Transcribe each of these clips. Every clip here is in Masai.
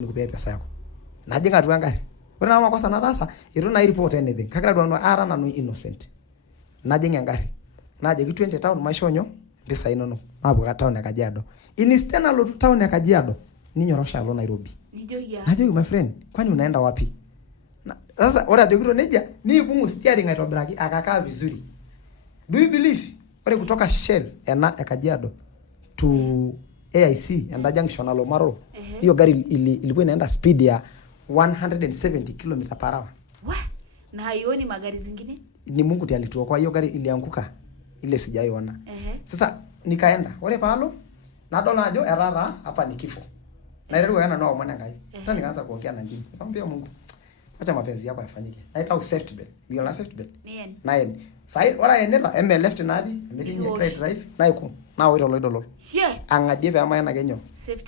nikupe pesa yako. Najing atua engari. Ore naa makosa nataasa, itu na report anything. Kakira duanu ara nanu innocent. Najing engari. Najoki twende town maisho nyoo mpisai inonok. Maapuo town e Kajiado. Instead nalotu town e Kajiado, ninyorosha alo Nairobi. Najoki my friend, kwani unaenda wapi? Sasa ore ajokito neja, niibung'u steering aitobiraki akakaa vizuri. Do you believe? Ore kutoka Shell ena e Kajiado to AIC enda junction alo Maroro. Hiyo gari ilikuwa inaenda speed ya 170 km per hour. Na haioni magari zingine? Ni Mungu ndiye alituokoa, hiyo gari ilianguka. Ile sijaiona. Sasa nikaenda. Ore palo nadol ajo erara hapa ni kifo. Naelewa yana nao mwana ngai. Sasa nikaanza kuongea na njini. Nikamwambia Mungu, acha mapenzi yako yafanyike. Naita safety belt. Mimi na safety belt. Nine. Sai ora eneta left nati, mekinye right drive, naiku. Na oito loidolo. Angadie pe amaya na kenyo.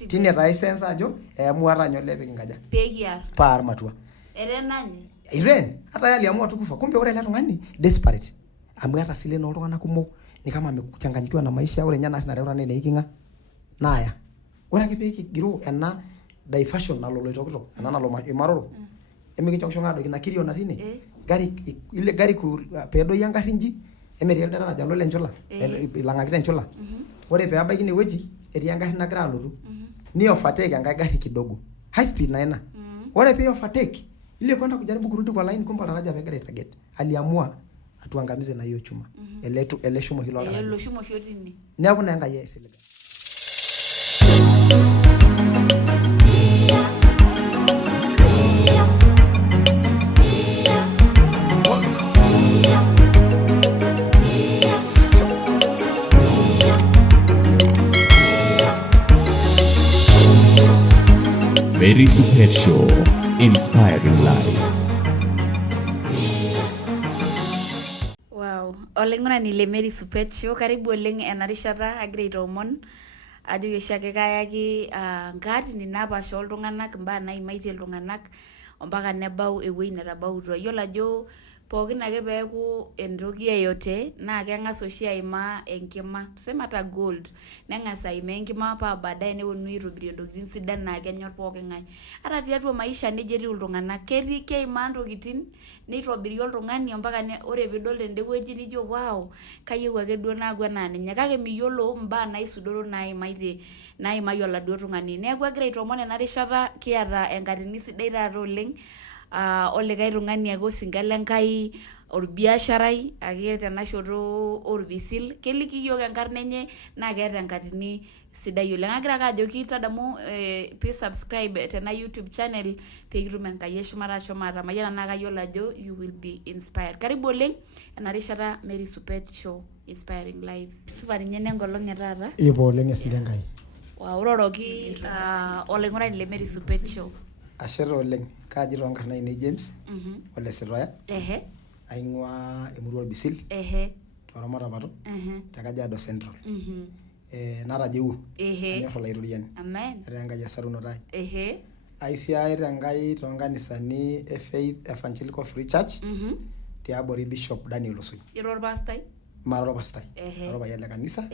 Tine tai sense ajo eamuata nyole peke ngaja. Pegiar. Par matua. Eren nani? Iren, hata yali amua tukufa. Kumbe ore ile tungani desperate. Amuata sile na oltungana kumok ni kama amekuchanganyikiwa na maisha ore nyana na reura nene ikinga. Naya. Ore ake peki giru ena diversion nalo loitokito, ena nalo Maroro. Emikinchokisho ngado kina kirio na tine. Gari ile gari ku pedo yanga rinji emeri eldara na jalo lenchola ilangakita enchola. Ore pe abaiki ne weji etii engari nagira alotu. Ni overtake engai gari kidogo. High speed na ina. Ore pe overtake ile kwenda kujaribu kurudi kwa line kumbe daraja pe great target. Aliamua atuangamize na hiyo chuma. Ele shumo hilo la. Ele shumo shotini. Ni hapo na engai yesile. Mary Supet Show, inspiring lives. Wow, oleng'urani le Mary Supet Show, karibu oleng enarishata agira aitoomon ajo yoshiake kayaki nkaatini napaasha oltung'anak, mbaa naimaitie iltung'anak ompaka nebau ewueji netabautua. Yiolo ajo pookin ake peeku entoki yeyote naa keng'as oshi aimaa enkima, tuseme hata gold, neng'as aimaa enkima paa baadaye neponunui aitobirie ntokitin sidan naa kenyor pooki ng'ae. Hata tiatua maisha neija etiu iltung'anak, keimaa ntokitin neitobiri oltung'ani ompaka ore piidol tende wueji nijo wow, kayieu ake duo naaku enaa ninye, kake miyiolo mbaa naisudoro naimayie oladuo tung'ani. Neeku egira aitoomon ena rishata kiata enkatini sidai taata oleng. Olikae tung'ani ake osinka lenkai, orbiasharai ake tenashoto orbisil, keliki yiok enkarna enye naa keeta enkatini sidai oleng. Agira ake ajoki tadamu pi subscribe tena YouTube channel pekitum enkai eshumata ashomo atamayiana naa kayiolo ajo you will be inspired. Karibu oleng enarishata Mary Supet Show, inspiring lives. Sipa ninye nenkolong etaata. Ipo oleng esile enkai. Uroroki olaing'urani le Mary Supet Show. Ashere oleng. Kaji tonkarna ine James. Ole Sitoya. Aing'ua emurua orbisil. Toramatapato. Te Kajiado Central. Natajiwu. Anyor olairoriani. Amen. Etaa enkai esarunoto ai. Aisiai tenkai toonkanisani e Faith Evangelical Free Church. Tiabori Bishop Daniel Osoi. Ira orpastai? Mara orpastai. Ora payian le kanisa.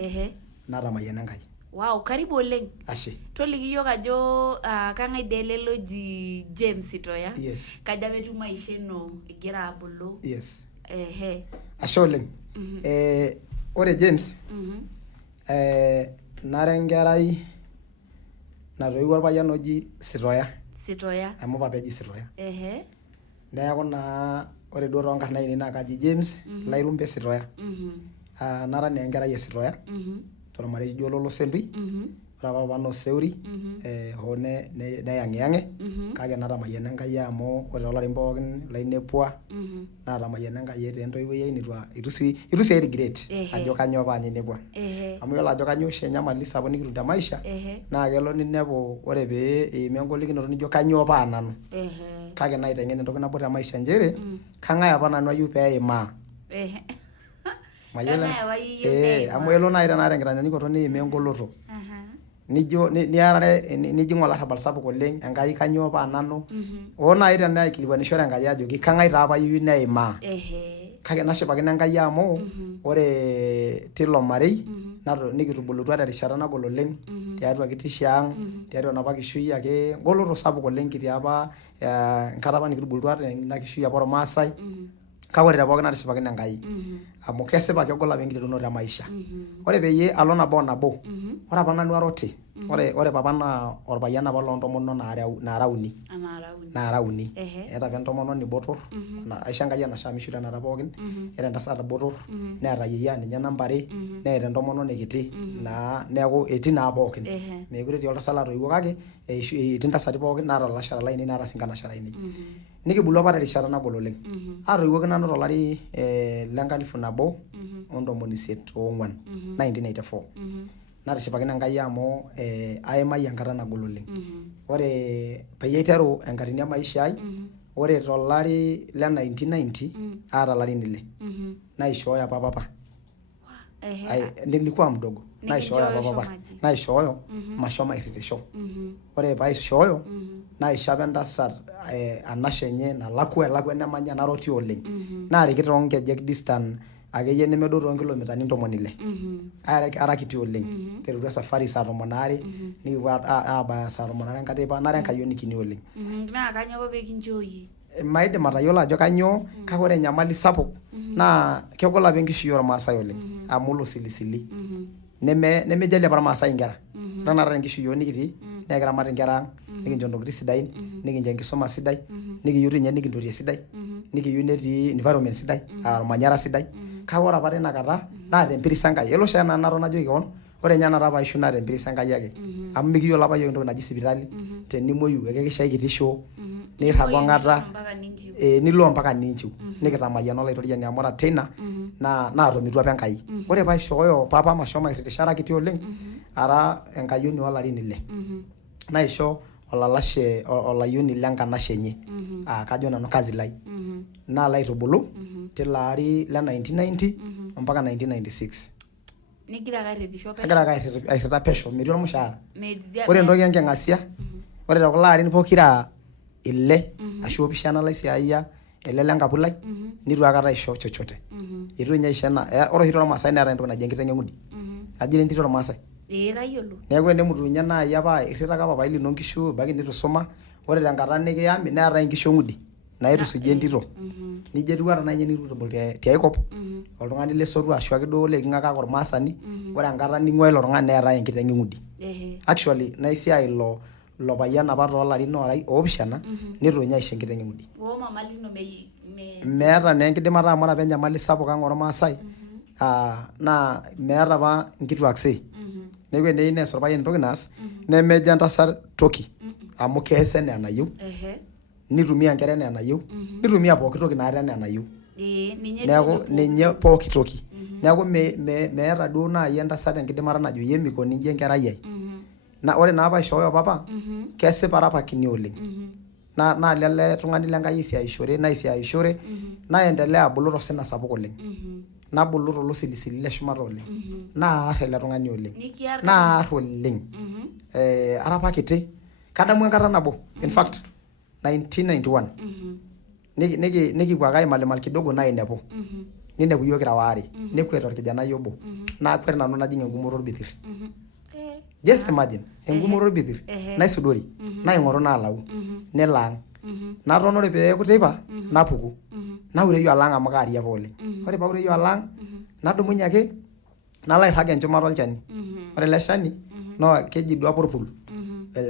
Natamayiana enkai. Wow, karibu oleng. Ashe. Toliki yiok ajo kang'ae dee ele loji James Sitoya. Yes. Kaja petu maisha ino igira abulu. Yes. Ashe oleng. Ore James, nara enkerai natoiwuo orpayian oji Sitoya. Amu papa eji Sitoya. Neeku naa ore duo toonkarn ainei naa kaji James Lairumbe Sitoya. Nara naa enkerai e Sitoya. Tormarei ijo lolosembri. Ore apa noseuri hoo neyang'iyang'e kake natamayiana enkai amu ore toolarin pookin lainepua natamayiana enkai etaa entoiwuoi ai itu sii regret ajo kanyo paanya inepua. Amu yiolo ajo kanyo oshi enyamali sapuk nikitum te maisha naa kelo ninepu ore pee eimaa engolikinoto nijo kanyo paa nanu. Kake naiteng'en entoki nabo te maisha njere kang'ae apa nanu ayieu peeimaa. Mayiolo amu elo nai tenakata enkitanyanyukoto niimaa engoloto. Nijo niarare nijing olarrabal sapuk oleng enkai kanyo paa nanu. Oo nai tenaikilikuanishore enkai ajoki kang'ae taa apa ayieu neimaa. kake nashipakino Enkai amu ore tilo marei nikitubulutua terishata nagol oleng tiatua kitisho ang, tiatua napa kishui ake goloto sapuk oleng kitii apa enkata apa nikitubulutua tena kishui apa ormaasai. Kake ore tepookin natishipakine Enkai amu kesipa kegol apa enkiterunoto emaisha. Ore peyie alo nabo nabo, ore apa nanu ara oti, ore papa naa orpayian apa loontomonok naara uni. Eeta apa entomononi botorr, aisho Enkai enashe amu ishurutua nena pookin, eeta entasat botorr, neeta yeyia ninye namba are, neeta entomononi kiti naa neeku etii naa pookin. Meekure etii oltasat latoiwuo kake etii intasati pookin naata ilalashera lainei naata sii inkanashera ainei. Nikibulu apa terishata nagol oleng. Atoiwuoki nanu tolari le 1984, 1984. Natishipakine Enkai amu aimayie enkata nagol oleng. Ore peyie aiteru enkatini emaisha ai, ore tolari le 1990 aata ilarin ile, naishooyo apa papa. Nilikuwa mdogo, naishooyo apa papa, naishooyo mashomo airritisho. Ore paishooyo naisho apa entasat anashe enye elakwa nemanya naroti oleng. Naariki toonkejek distance akeyie nemeduo toonkilomitani 60. Ara kiti oleng. Terutua safari saa 12 nikipuo aabaya saa 12 enkateipa nara enkayioni kini oleng. Naa kanyioo apa pekinchooyie? Maidim atayiolo ajo kanyioo, kake ore enyamali sapuk naa kegol apa enkishui ormaasai oleng amu losilisili. Nemeijalie apa irmaasai inkera. Ore tanakata tenkishui yiok nikitii naa kiramat inkera ang, nikincho ntokitin sidain, nikincho enkisuma sidai, nikiyieu ninye nikintotie esidai, nikiyieu netii environment sidai, ormanyara sidai. Kake ore apa tinakata naa tempiris Enkai. Elo oshi ena naton najoki keon, ore ninye enata paishu naa tempiris Enkai ake. Amu mikiyiolo apa yiok entoki naji sipitali, tenimuoyu ekikishai kitisho, nirragu ong'ata, nilo mpaka ninchiu. Nikitamayiana olaitoriani amu ore teina naatomitua apa Enkai. Ore paishooyo papa mashomo airritisho ara kiti oleng, ara enkayioni olarin ile, naisho olalashe olayioni lenkanashe enye, kajo nanu cousin lai, nalo aitubulu tilo ari le 1990 mpaka 1996. Nigira ake airritisho pesho? Agira ake airrita pesho, metii ormushaara. Ore entoki enking'asia, ore tekulo arin pokira ile ashu opishana laisiaia ele lenkapulai, nitu aikata aisho chochote. Itu ninye aisho ena, ore oshi tormaasai neeta entoki naji enkiteng eng'udi. Ajira entito ormaasai. Kayiolo. Neeku enemutu ninye nai apa irritaka papai lino nkishu ebaiki nitu isuma, ore tenkata nikiyami neetai nkishu eng'udi naitusujie entito. Nijo etiu ata nai nitu itubul tiai kop, oltung'ani lesotua ashu ake duo leking'aka ake ormaasani, ore enkata ning'ua ilo tung'ani neetai enkiteng eng'udi. Actually na esiai ilo payian apa toolarin opishana nitu ninye aisho enkiteng eng'udi. Mama lino meeta naa enkidimata amu ore apa enyamali sapuk ang ormaasai naa meeta apa nkituak sei. Neeku eneyieu nees orpayian entoki naas nemejo entasat toki amu kees enaa enayieu, nitumia nkera enaa enayieu, nitumia pooki toki naata enaa enayieu. Neeku ninye pooki toki. Neeku meeta duo nai entasat enkidimata najo yie mikoni inji enkerai ai. Na ore naa paishooyo papa kesipa apa kini oleng. Naa lele tung'ani lenkai naisiaishore naendelea abulu tosina sapuk oleng. Nabulu tolosilisili le shumata oleng. Naar ele tung'ani oleng. Naar oleng. Ara apa kiti, kadamu enkata nabo, in fact 1991. Nikipuo ake aimalimal kidogo nainepu. Ninepu yiok kira waare, nekwet orkijanai obo. Naakwet nanu najing engumoto orbitirr. Just imagine, engumoto orbitirr, naisudori, naing'oru naalau, nilaang'. Naton ore peeku teipa, napuku. Naureyu alaang' amu kaarie apa oleng. Ore paureyu alaang', nadumunye ake, nalo airrag enchumata olchani. Ore ele shani, naa keji duo purpul.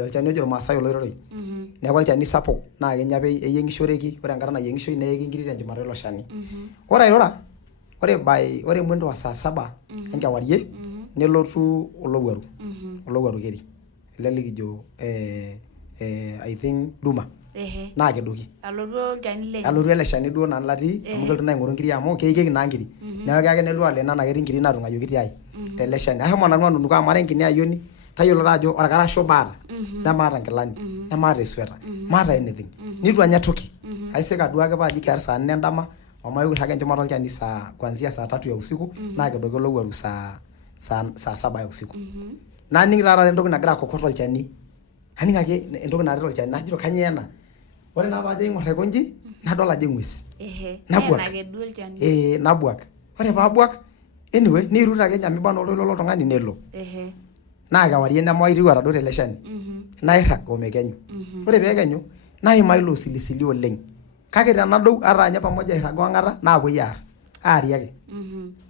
Olchani ojo irmaasai oloiroroi. Neeku olchani sapuk naa kenya apa eyieng'ishoreki, ore enkata nayieng'ishoi neeki nkiri tenchumata ilo shani. Ore airura, ore mwendo wa saa 7 enkewarie, nelotu olowuaru keri. Ele likijo I think Duma. Naa kedoki. Alotu ele shani duo nanu latii amu kelotu naing'oru nkiri amu keikeki naa nkiri. Neeku keake nelotu alena naa ketii nkiri naatung'ayioki tiai tele shani. Ashomo nanu anunuko amu ara enkini ayioni, tayiolo taa ajo orkarasha obo aata, nemaata nkilani, nemaata esweta, maata anything. Nitu anya toki. Aisika duake paaji kear saa 4 endama, omayieu airrag enchumata olchani kuanzia saa 3 ya usiku, naa kedoki olowuaru saa 7 ya usiku. Naning' taata entoki nagira akokot olchani. Aning' ake entoki natii olchani, najito kanyioo ena? ore naa paajo aing'or aiko nji nadol ajo eng'ues nabuak ore paabuak anyway niirut ake nyamiba oltoilo loltung'ani nelo naa kewarie nemaitieu ataduo tele shani nairrag omekenyu ore peekenyu naimaa ilo silisili oleng kake tenadou ata nye pamoja airraga ong'ata naapuoi aari ake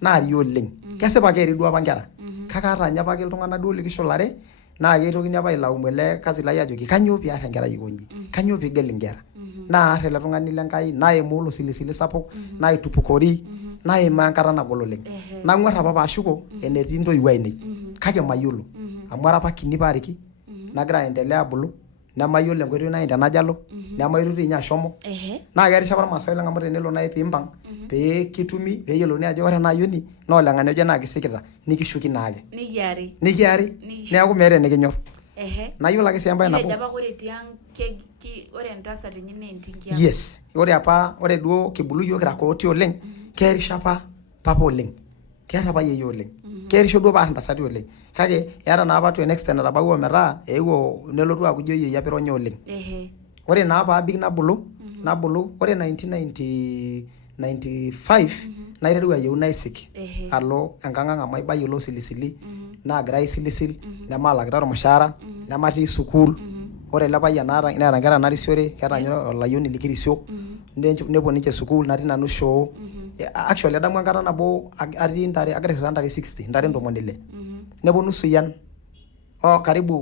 naari oleng kesipa keeri duo apa nkera kake ata nye apake iltung'anak duo likishulare naa keitokini apa ailaumu ele kasi lai ajoki kanyoo piarr enkerai aikonji kanyoo piigel inkera naar ele tung'ani lenkai naimaa ilo silisili sapuk naitupukori naimaa enkata nagol oleng nang'uarr apa paashuko enetii intoiwuo ainei kake mayiolo amu ara apa kini paariki nagira aendelea abulu nemayiolo enkoitoi nai tenajo alo nemayiolo dii ninye ashomo naa kerisha apa irmaasai oleng amu tenelo nai piimpang pee kitumi peeyiolouni ajo ore ena ayioni naa oleng'ania oje naa kisikita nikishuki naake nikiari neeku meeta enikinyorr nayiolo ake sii embaye nabo yes ore duo kibulu iyiok kira kooti oleng keerisho apa papa oleng keer apa yeyio oleng keerisho duo paarr intasati oleng kake eeta naa apa to an extent natabawua metaa eewuo nelotu aaku ijo yeyio apa ironyo oleng ore naa paabik nabulu ore 1995 naitereu ayieu naisik alo enkang'ang amu aibayie ilo silisili naagira aisilisil nemaalakita ormushaara nematii sukuul ore ele payian neeta nkera narisiore keeta nye olayioni likirisio nepuo ninche sukuul natii nanu shoo actually adamu enkata nabo atii ntare agira airrita ntare 60 ntare 60 neponu suyian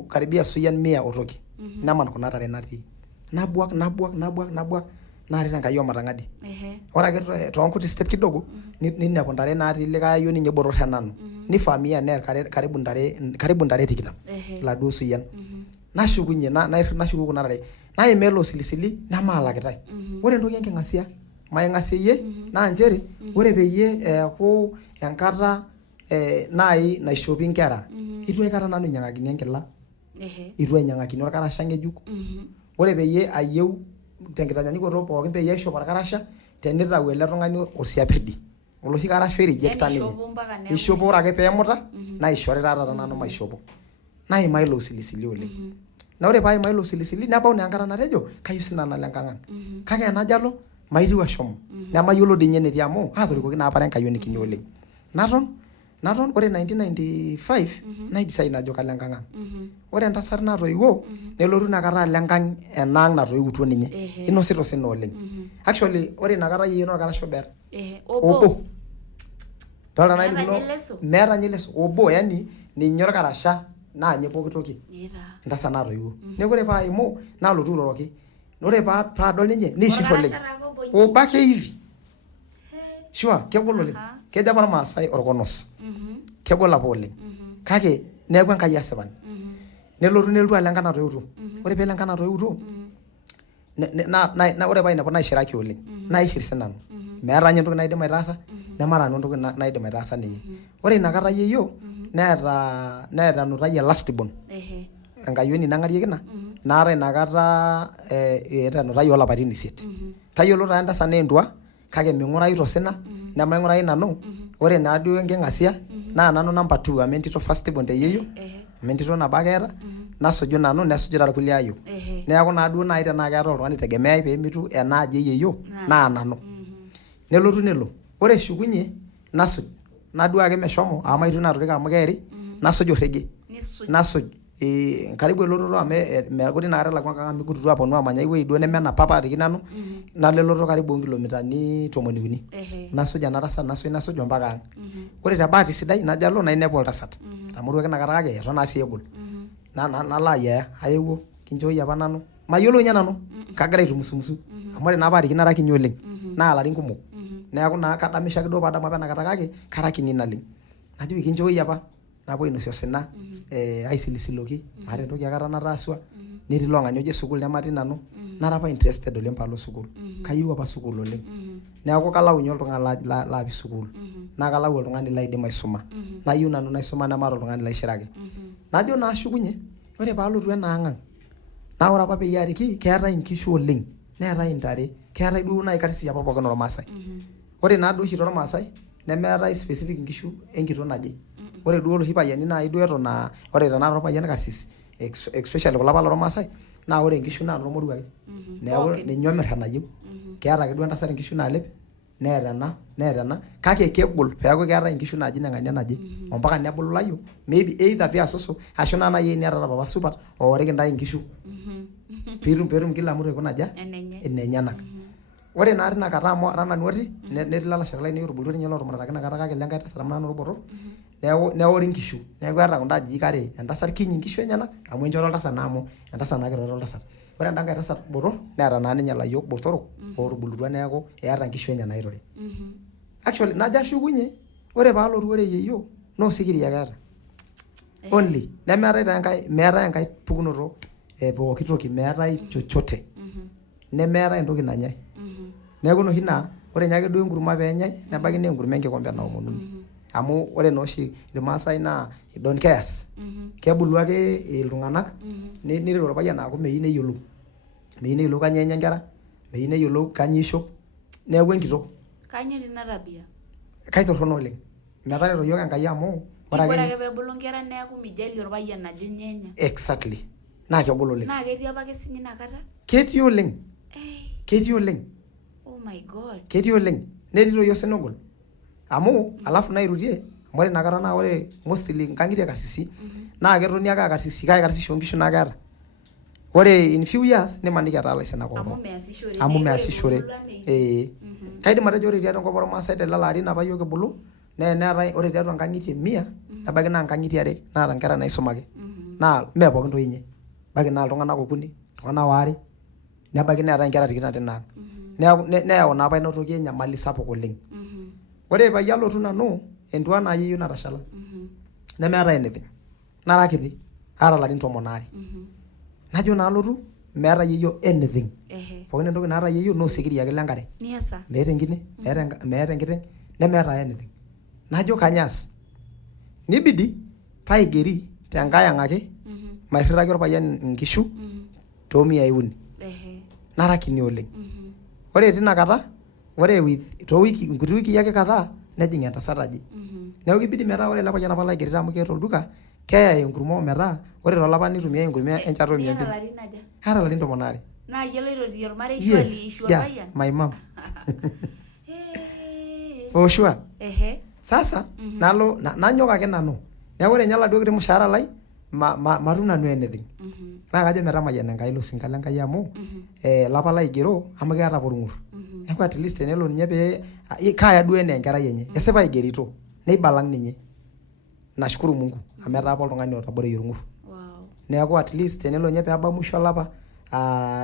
karibia suyian 100 otoki neman kuna tare natii nabuak naaret Enkai omatang'adi ore ake toonkuti step kidogo ninepu ntare natii likae ayioni ninye botorr enanu nifamia neer karibu ntare 20 laduo suyian nashukunye nashuku kuna tare naimaa ilo silisili nemaalakitae ore entoki enking'asia maing'asieyie naa nchere ore peyie eeku enkata nai naishopi nkera itu aikata nanu ainyang'akini enkila itu ainyang'akini orkarasha ng'ejuk ore peyie ayieu tenkitanyanyukoto pookin peyie aishop orkarasha tenitau ele tung'ani orsiapirdi oloshi karasha oirejecta ninye ishopo ore ake peemuta naishori taata nanu maishopo naimaa ilo silisili oleng na ore paimaa ilo silisili nebau naa enkata natejo kayieu sinanu nalo enkang'ang kake enajo alo maitiu ashomo nemayiolo dii nye enetii amu aatorikoki naa apa enkayioni kinyi oleng naton ore 1995 naidecide najo kalo enkang'ang ore entasat natoiwuo nelotu inakata alo enkang enaang natoiwutuo ninye inosita osina oleng actually ore inakata yeyio naa orkarasha ober obo dolta nailikuno meeta nye leso obo yani ninye orkarasha naa nye pooki toki entasat natoiwuo neeku ore paaimu naalotu airoroki ore paadol ninye niishirr oleng obo ake hivi sure kegol oleng kejo apa irmaasai orkonos kegol apa oleng kake neeku Enkai asipani nelotu alo enkang natoiwutuo ore peelo enkang natoiwutuo ore painepu naishiraki oleng naishirr sinanu meeta nye entoki naidim aitaasa nemaata nanu entoki naidim aitaasa ninye ore inakata yeyio neeta enutai last born enkayioni nang'arieki ina naata inakata eeta enutai oolapaitin 8 tayiolo taa entasat naa entua kake ming'urayu tosina nemaing'urayu nanu ore naaduo enking'asia naa nanu number 2 amu entito first born teyeyio amu entito nabo ake eeta nasuju nanu nesujita irkulie ayiok neeku naaduo nai tenaa keeta oltung'ani tegemeai peemitu enaaji eyeyio naa nanu nelo ore eshukunye nasuj naduo ake meshomo amu maitiu naatoriko amu keeri nasuj orrege nasuj karibu elototo amu meekuti inakata elakwa enkang amu ikututua aponu amanya ewueji duo nemenapa paariki nanu nalo elototo karibu nkilomitani 30 nasuj ena tasat nasuj ompaka ang ore te bahati sidai najo alo nainepu oltasat atamoruaki inakata kake eton naa sii egol nalo ayiaya aewuo kinchooyie apa nanu mayiolo nye nanu kagira aitusumusu amu ore naa paariki nara kinyi oleng naa larin kumok neeku naa kadamisho ake duo paadamu apa inakata kake kara kini naleng najoki kinchooyie apa napuo ainosie osina aisilisiloki maata entoki akata nataasua netii loong'ani oje sukuul nematii nanu nara apa interested oleng paalo sukuul kayieu apa sukuul oleng neeku kalau nye oltung'ani laapi sukuul naa kalau oltung'ani laidim aisuma nayieu nanu naisuma nemaata oltung'ani laishiraki najo naa ashukunye ore paalotu ena ang' naa ore apa peyie ariki keetai inkishu oleng neetai intare keetai duo nai karsisi apa pookin ormaasai ore naa duo oshi tormaasai nemeetai specific inkishu enkito naje ore duo loshi payiani nai duo eton naa ore tenakata orpayian karsis especially kulo apa lormaasai naa ore inkishu naa normoruak ake neeku ninye omir enayieu. Keeta ake duo entasat inkishu naalep neeta ena kake kegol peeku keetae inkishu naaji neng'ania naje ompaka nebulu layiok maybe either pia susu ashu naa naaji niatata papa supat ooriki ntae inkishu peetum kila mtu aikuna aja enenyenak. Ore naa tina kata amu ara nanu oti netii lalashera lainei otubulutua ninye lotumurataki inakata kake lenkae tasat amu nanu orbotor neeku neori inkishu neeku eeta kunda ajijik are entasat kinyi inkishu enyenak amu enchoto oltasat naa amu entasat naa kitoto oltasat. Ore enda nkae tasat botor neeta naa ninye layiok botorok otubulutua neeku eeta inkishu enye nairori. Actually najo ashukunye ore paalotu ore yeyio naa osikiria ake eeta only nemeetae taa enkae meetae enkae pukunoto pooki toki meetae chochote nemeetae entoki nanyae. Neeku inoshi naa ore nye ake duo enkurma peenyae nebaiki naa enkurma enkikombe naomonuni amu ore naa oshi irmaasai naa don't cares kebulu ake iltung'anak niteru orpayian aaku meyieu neyiolou kanyio enya nkera meyieu neyiolou kanyio ishop neeku enkitok. Kanyio tina tabia? Kaitorrono oleng metareto yiok Enkai amu ore ake peebulu nkera neeku mijali orpayian ajo nyenya. Exactly naa kegol oleng. Naa ketii apa ake sinye inakata? Ketii oleng. Ketii oleng. Oh my God. Ketii oleng. Netii toi osina ogol amu alafu nairutie amu ore inakata naa ore mostly nkang'itie karsisi naa ketoni ake akarsisi kake karsisi oonkishu naa keeta. Ore in few years nimaniki etaa laisinak obo amu measishore. Kaidim atejo ore tiatua enkop ormaasai telelo arin apa yiok kibulu neetae ore tiatua nkang'itie 100 nebaiki naa nkang'itie 2 naata nkera naisumaki naa mee pookin toi inye ebaiki naa iltung'anak 3 iltung'anak 2 nebaiki neetae nkera 20 tina ang'. Neeku neyau naa apa ina toki enyamali sapuk oleng. Ore peyie alotu nanu entua naa yeyio natashala nemeetae anything nara kiti aata larin 12 najo naa alotu meeta yeyio anything pookin entoki naata yeyio naa osikiria ake lenkare meeta enkine meeta enkiteng nemeeta anything. Najo kanyas nibidi paigeri tenkae ang' ake mairritaki orpayian inkishu too 300 nara kini oleng. Ore tina kata ore nkuti wikii ake kadhaa nejing entasat aji neeku kibidi metaa ore ele payian apa laigerita amu keeta olduka keya enkurma metaa ore tolapa nitumiai enkurma enchata 200. Kaata larin 12. Naa yiolo irotie ormarei shwali ishu orpayian? My mom. For sure. Sasa nalo nanyok ake nanu neeku ore nye laduo kiti mushaara lai matum nanu anything. Naa kajo metamayian Enkai ilo sinka lenkai amu lapa laigero amu keeta porng'ur. Neeku at least tenelo ninye pee kaaya duo enaa enkerai enye esipa aigerito neibalang ninye. Nashukuru Mungu amu etaa apa oltung'ani otaboreyie orng'ur. Neeku at least tenelo nye peebau musho olapa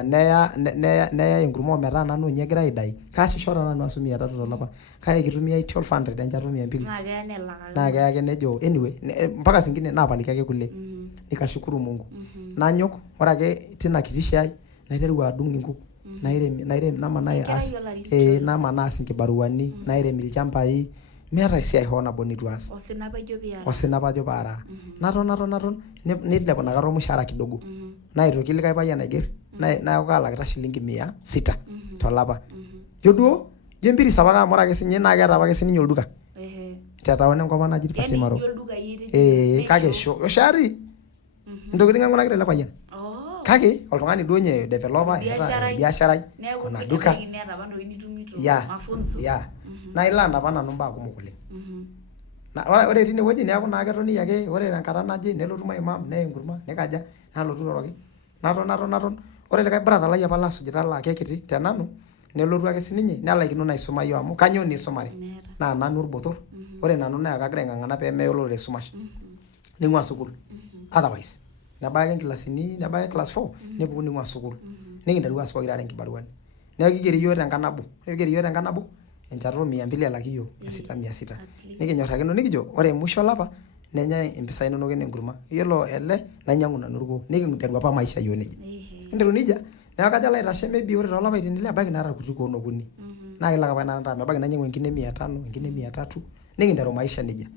neya enkurma metaa nanu ninye egira aidai kaasisho taa nanu asu 300 tolapa kake kitumiai 1200 enchata 200 naa keya ake nejo anyway mpaka singine naapaliki ake kulie nikashukuru Mungu. Nanyok ore ake tina kiti siai naiteru adung' inkuk nairem namanaa aas inkibaruani nairem ilchambai meeta esiai hoo nabo nitu aas. Osina pajo paara. Naton nilepu inakata ormushaara kidogo naitoki likae payian aiger neeku kaalakita shilingi 600 tolapa. Jo duo jo empiris apake amu ore ake sinye naa keeta apake sininye olduka te town enkop naji Pasimaro. Kake shwari ntokitin aing'uraki tele payian kake oltung'ani duo nye developer eeta biasharai kuna duka naa iland apa nanu mbaa kumok oleng. Ore tine wueji neeku naa ketoni ake ore tenkata naje nelotu my mom neya enkurma nikaja nalotu airoroki naton ore likae brother lai apa lasujita laa kekiti tenanu nelotu ake sininye nelaikino naisumayu amu kanyoo naa isumare naa nanu orbotor ore nanu naa kagira aing'ang'ana pee meya olorere esumash ning'ua sukuul otherwise nebaya ake nkilasini nebaya class 4 nepuku ning'ua sukuul nikinteru aas pokirare inkibaruani neeku kigeri yiok tenkan nabo enchata 200 elaki yiok 600 nikinyorrakino nikijo ore musho olapa nenyai impisai inonok enaa enkurma yiolo ele nainyang'u nanu orkuo nikinteru apa maisha yiok nejia kinteru nejia neeku kajo alo aitashe maybe ore toolapaitin 6 ebaiki naata irkuti kuon 3 naa kilak apa ina time ebaiki nainyang'u enkine 500 enkine 300 nikinteru maisha nejia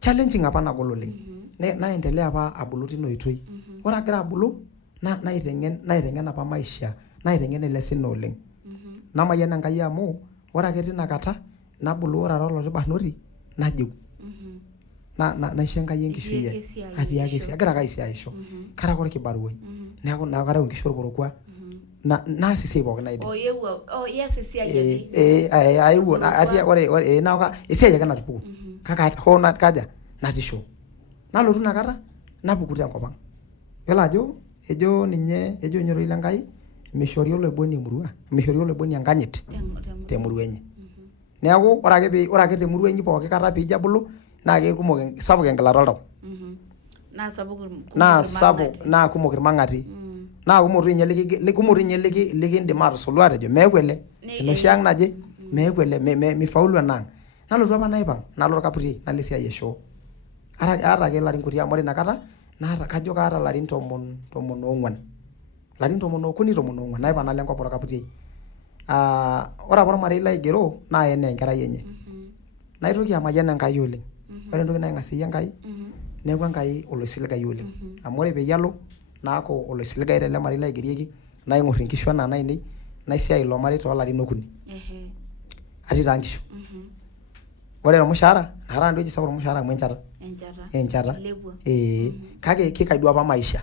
challenging apa nagol oleng naendelea apa abulu tine oitoi ore agira abulu naiteng'en apa maisha naiteng'en ele sina oleng namayian Enkai amu ore ake tina kata nabulu ore ara oloti barnoti najiu naisho Enkai enkishui ai atii ake agira ake aisiaisho kara ake orkibaruai neeku kareu inkishu orporokua naas esiai pookin naidim. Yes esiai. Ayewuo atii ore naa esiai ake natupukuo. Kake hoo kaja natii show. Nalotu inakata napuku tenkop ang'. Yiolo ajo ejo nyotoi lenkai mishori oloiboni emurua, mishori oloiboni enkanyit temurua enye. Neeku ore ake temurua enye pooki kata piijo abulu naa kekumok sapuk engilata oltau. Naa kumok irmang'ati. Naa kumok doi ninye likindim atusulu atejo meeku ele enoshi ang' naje meeku ele mifaulu enaang'. Nalotu apa naipang' nalo Orkaputiei nalo esiai e show. Aata ake ilarin kuti amu ore inakata kajo kaata ilarin 14. Larin 13, 14 naipang' nalo enkop Orkaputiei. Ore apa ormarei laigero naa enaa enkerai enye. Naitoki amayian Enkai oleng. Ore entoki naing'asieyie Enkai neeku Enkai oloisiligai oleng. Amu ore peyie alo naaku oloisiligai tele marei laigerieki naing'orr inkishu enaa nainei naisiai ilo marei toolarin 3. Atii taa nkishu. Ore ormushaara nara ndoji sapuk ormushaara amu enchata. Kake kikai duo apa maisha.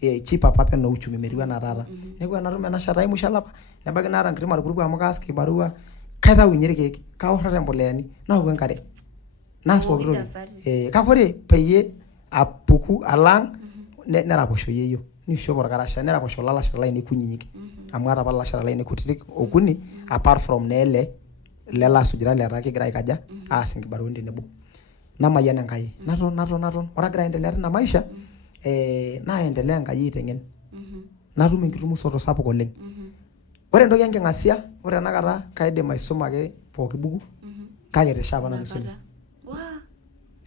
Cheap apa peno uchumi metiu enaa taata. Neeku enatum ena shata ai musho olapa nebaiki naata enkiti marupurupu amu kaas kibarua kaitaunye irkeek kaworr impoleani naoku enkare. Naas pooki toki. Kake ore peyie apuku alang' neraposho yeyio nishop orkarasha neraposho ilalashera lainei kunyinyik amu aata apa ilalashera lainei kutitik okuni apart from neele lelo asujita letaa kigira aikaja aas inkibaruani tenebo. Namayian Enkai naton ore agira aendelea tina maisha naendelea Enkai aiteng'en. Natum enkitumusoto sapuk oleng. Ore entoki enking'asia ore enakata kaidim aisuma ake pooki buku kake irishaa apa namisumi.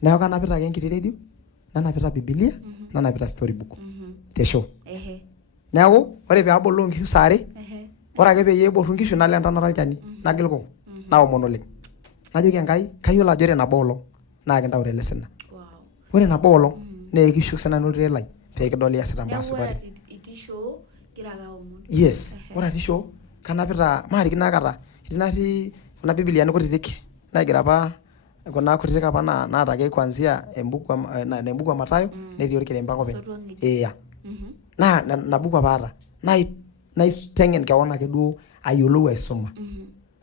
Neeku kanapita ake enkiti redio nanapita Biblia nanapita storybook te show. Neeku ore peaboloo nkishu saa are ore ake peyie eborru nkishu nalo entonata olchani nagil kung' naomon oleng. Najoki Enkai kayiolo ajo ore nabo olong' naa kintau tele sina. Ore nabo olong' naa kishuk sinanu oltiren lai pee kidol iasita imbaa supati. Yes, ore atii show kanapita maarikino aikata etii natii kuna bibiliani kutitik naigira apa kuna kutitik apa naata ake kuanzia embuku e Mathayo netii orkerempa ake openy. Naa nabuku apa aata. Naiteng'en keon ake duo ayiolou aisuma.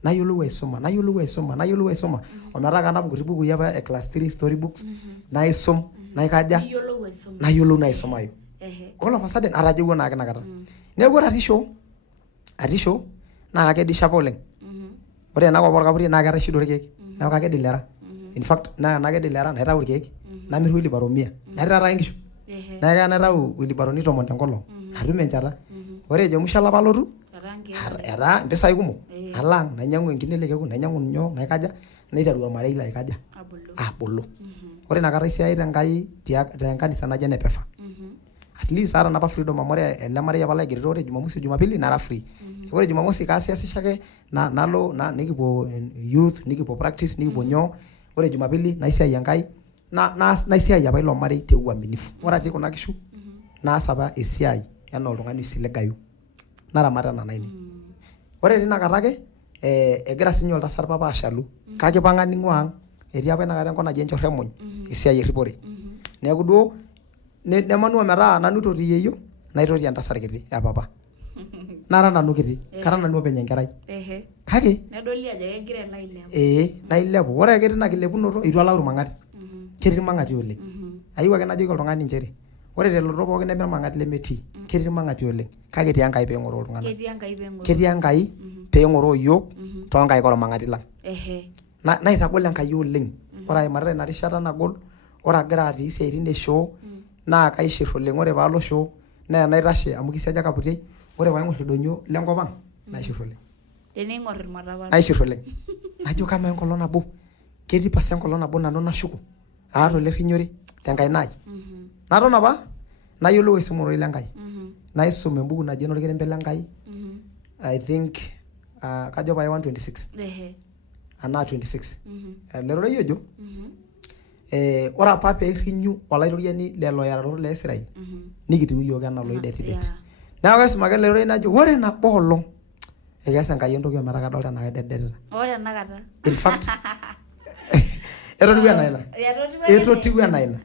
Nayiolou aisuma. Ometaa kanap nkuti bukui apa e class 3 storybooks naisum naikaja nayiolou naisumayu. All of a sudden atajeuo naake inakata. Neeku ore atii show naa kakedisho apa oleng. Ore enakop Orkaputiei naa keetai shida orkeek. Neeku kaked ilera. In fact naa naked ilera naitau irkeek namirr wheelbarrow 100. Natii taata nkishu. Neeku keya naitau wheelbarrow 10 tenkolong'. Natum enchata. Ore ejo musho olapa alotu etaa impisai kumok. Alang' nainyang'u enkine lekekun nainyang'u naikaja naiteru ormarei lai aikaja abulu. Ore inakata esiai Enkai tenkanisa naji ene Pefa. At least aata napa freedom amu ore ele marei apa laigerito ore Jumamosi Jumapili nara free. Ore Jumamosi kaasiasisho ake nalo nikipuo youth nikipuo practice nikipuo nyoo. Ore Jumapili naisiai Enkai naisiai apa ilo marei te uaminifu. Ore atii kuna kishu naas apa esiai enaa oltung'ani oisiligayu. Naramat nena nainei. Ore tinakata ake egira sinye oltasat papa ashalu kake pang'a ning'ua ang'. Etii apa inakata enkop naji Enchorro Emuny esiai erripore. Neeku duo nemanu ometaa nanu aitoti yeyio naitoti entasat kiti e papa. Nara nanu kiti kara nanu openy enkerai. Kake nedoli ajo kegira ailepu. Nailepu. Ore ake tina kilepunoto itu alau irmang'ati. Ketii irmang'ati oleng. Ayieu ake najoki oltung'ani nchere ore telototo pookin neme irmang'ati lemetii. Ketii irmang'ati oleng. Kake etii Enkai pee eng'oroo iltung'anak. Ketii Enkai pee eng'oroo iyiok toonkaik ormang'ati lang'. Naitagol Enkai oleng. Ore aimarita ina rishata nagol ore agira atii isiaitin e show naa kaishir oleng. Ore paalo show naa enaitashe amu kisiaja Kaputiei. Ore paing'orr ildonyo lenkop ang' naishir oleng. Teneing'orr irmatapala. Naishir oleng. Najo kamaa enkolong' nabo ketii pasa enkolong' nabo nanu nashuku aata olerrinyore tenkaina ai. Naton apa nayiolou aisuma ororei Lenkai. Naisum embuku naji enorkerempe Lenkai. I think kajo pae 126. Anaa 26. Ele rorei ojo ore apa peerrinyu olaitoriani lelo yararot le Israel nikitiu iyiok enaa loidetibet. Neeku kaisum ake ele rorei najo ore nabo olong' ekees Enkai entoki ometaa kadolta enaa kededetita. Ore enakata. In fact etotiu enaa ina. Etotiu enaa ina.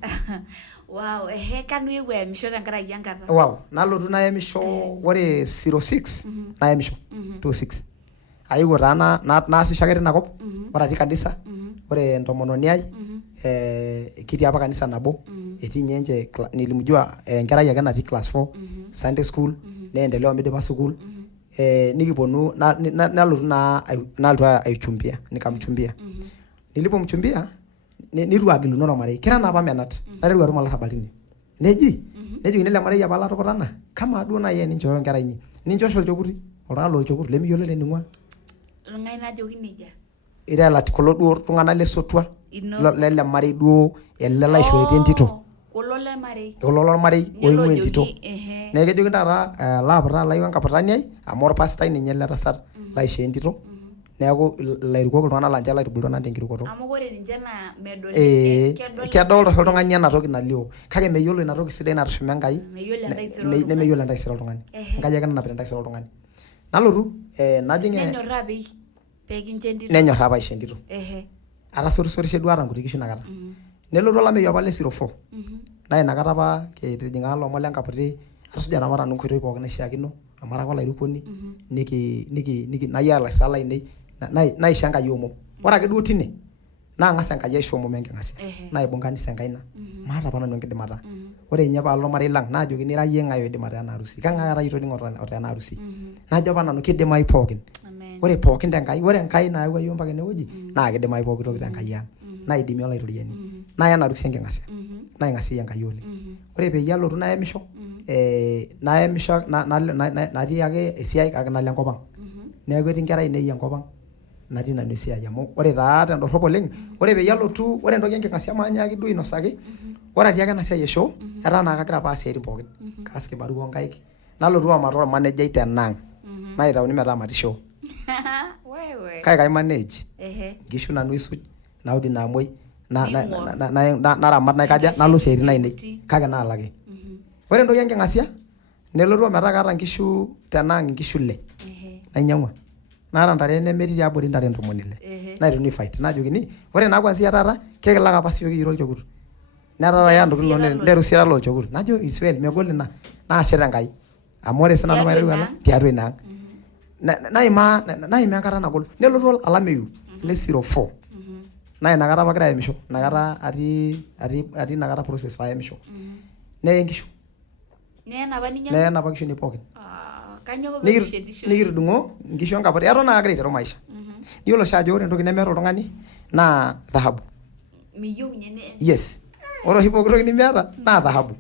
Wow, kanu epuo ayamisho tenkaraki enkata. Wow, nalotu nayamisho ore 06 nayamisho 26. Ayewuo taa naasisho ake tinakop, ore atii kanisa, ore entomononi ai kitii apa kanisa nabo, etii ninche nilimjua enkerai ake natii class 4 Sunday school, neendelea midipa school. Nikiponu nalotu nalotu aichumbia, nikamchumbia. Nilipomchumbia nitu agiluno ormarei. Kira na apa menat. Naiteru atum olarrabal tine. Neji ile marei apa latopotana. Kama duo nai ninchooyo nkera inyi. Ninchosho olchokuri. Oltung'ani lolchokuri lemiyiolo lening'ua. Ng'ae najoki nejia. Irelati kulo duo tung'anak lesotua. Lele marei duo ele laishorita entito. Kulo le marei. Kulo lormarei oing'ua entito. Neeku kejoki taata laaputa lai wenkaputani ai amu orpastai ninye ele tasat laishoo entito. Neeku ilairukok iltung'anak lanche laitubulutua nanu tenkirukoto. Amu ore ninche naa medoli. Kedolta oshi oltung'ani ena toki nalio. Kake meyiolo ina toki sidai natushuma Enkai. Nemeyiolo entaisere oltung'ani. Enkai ake nanapita entaisere oltung'ani. Nalotu najing' nenyorraa peekincho entito. Nenyorraa paisho entito. Atasotisotishe duo ata nkuti kishu inakata. Nelotu olameyu apa le 04. Naa inakata apa kitijing'a ilomon lenkaputi atusuja napa nanu nkoitoi pookin naishiakino amu ara apa olairukoni nayiaya ilairritak lainei naisho Enkai omom. Ore ake duo tine naang'as Enkai aisho omom enking'asia. Naibung' kanisa Enkai ina. Maata apa nanu enkidimata. Ore ninye paalo ormarei lang naajokini ira yie ng'ae oidim ataa ena arusi. Kang'ae kata itoning'o otaa ena arusi. Najo apa nanu kidimayu pookin. Ore pookin tenkai, ore Enkai naayawua yiok mpaka enewueji naa kidimayu pooki toki tenkai ang'. Naidimie olaitoriani. Naya ena arusi enking'asia. Naing'asieyie Enkai oleng. Ore peyie alotu nayamisho natii ake esiai kake nalo enkop ang'. Neeku etii nkera ainei enkop ang' natii nanu esiai amu ore taa tendorrop oleng, ore peyie alotu, ore entoki enking'asia maanyaaki duo ainosaki, ore atii ake ena siai eshoo, etaa naa kagira apa aas isiaitin pookin. Kaas kibarua onkaik, nalotu amata ormanejai tenaang'. Naitauni metaa matii shoo. Kake kaimanage. Nkishu nanu aisuj, naud ina amuoi, naramat naikaja, nalo siaitin ainei. Kake naalaki. Ore entoki enking'asia, nelotu ometaa kaata nkishu tenaang' nkishu 6. Nainyang'ua. Naata ntare nemetii tiabori ntare 60. Naiteruni aifight. Naajokini, ore naa kwanzia taata, kekilak apa siyiok kiyiolo olchokut. Netaa ya ntokitin nteru siara lolchokut. Najo Israel megol ina. Naashet Enkai. Amu ore sinanu maiteru ena tiatua ina ang'. Naimaa enkata nagol. Nelotu olameyu le 04. Naa inakata apa agira ayamisho. Inakata atii inakata process paayamisho. Neye nkishu. Neye napa kishu pookin. Nikitudung'o nkishu enkaputi. Eton naa agira aiteru maisha. Niyiolo oshi ajo ore entoki nemeeta oltung'ani naa dhahabu. Miyieu ninye. Yes. Ore oshi pooki toki nimiata naa dhahabu.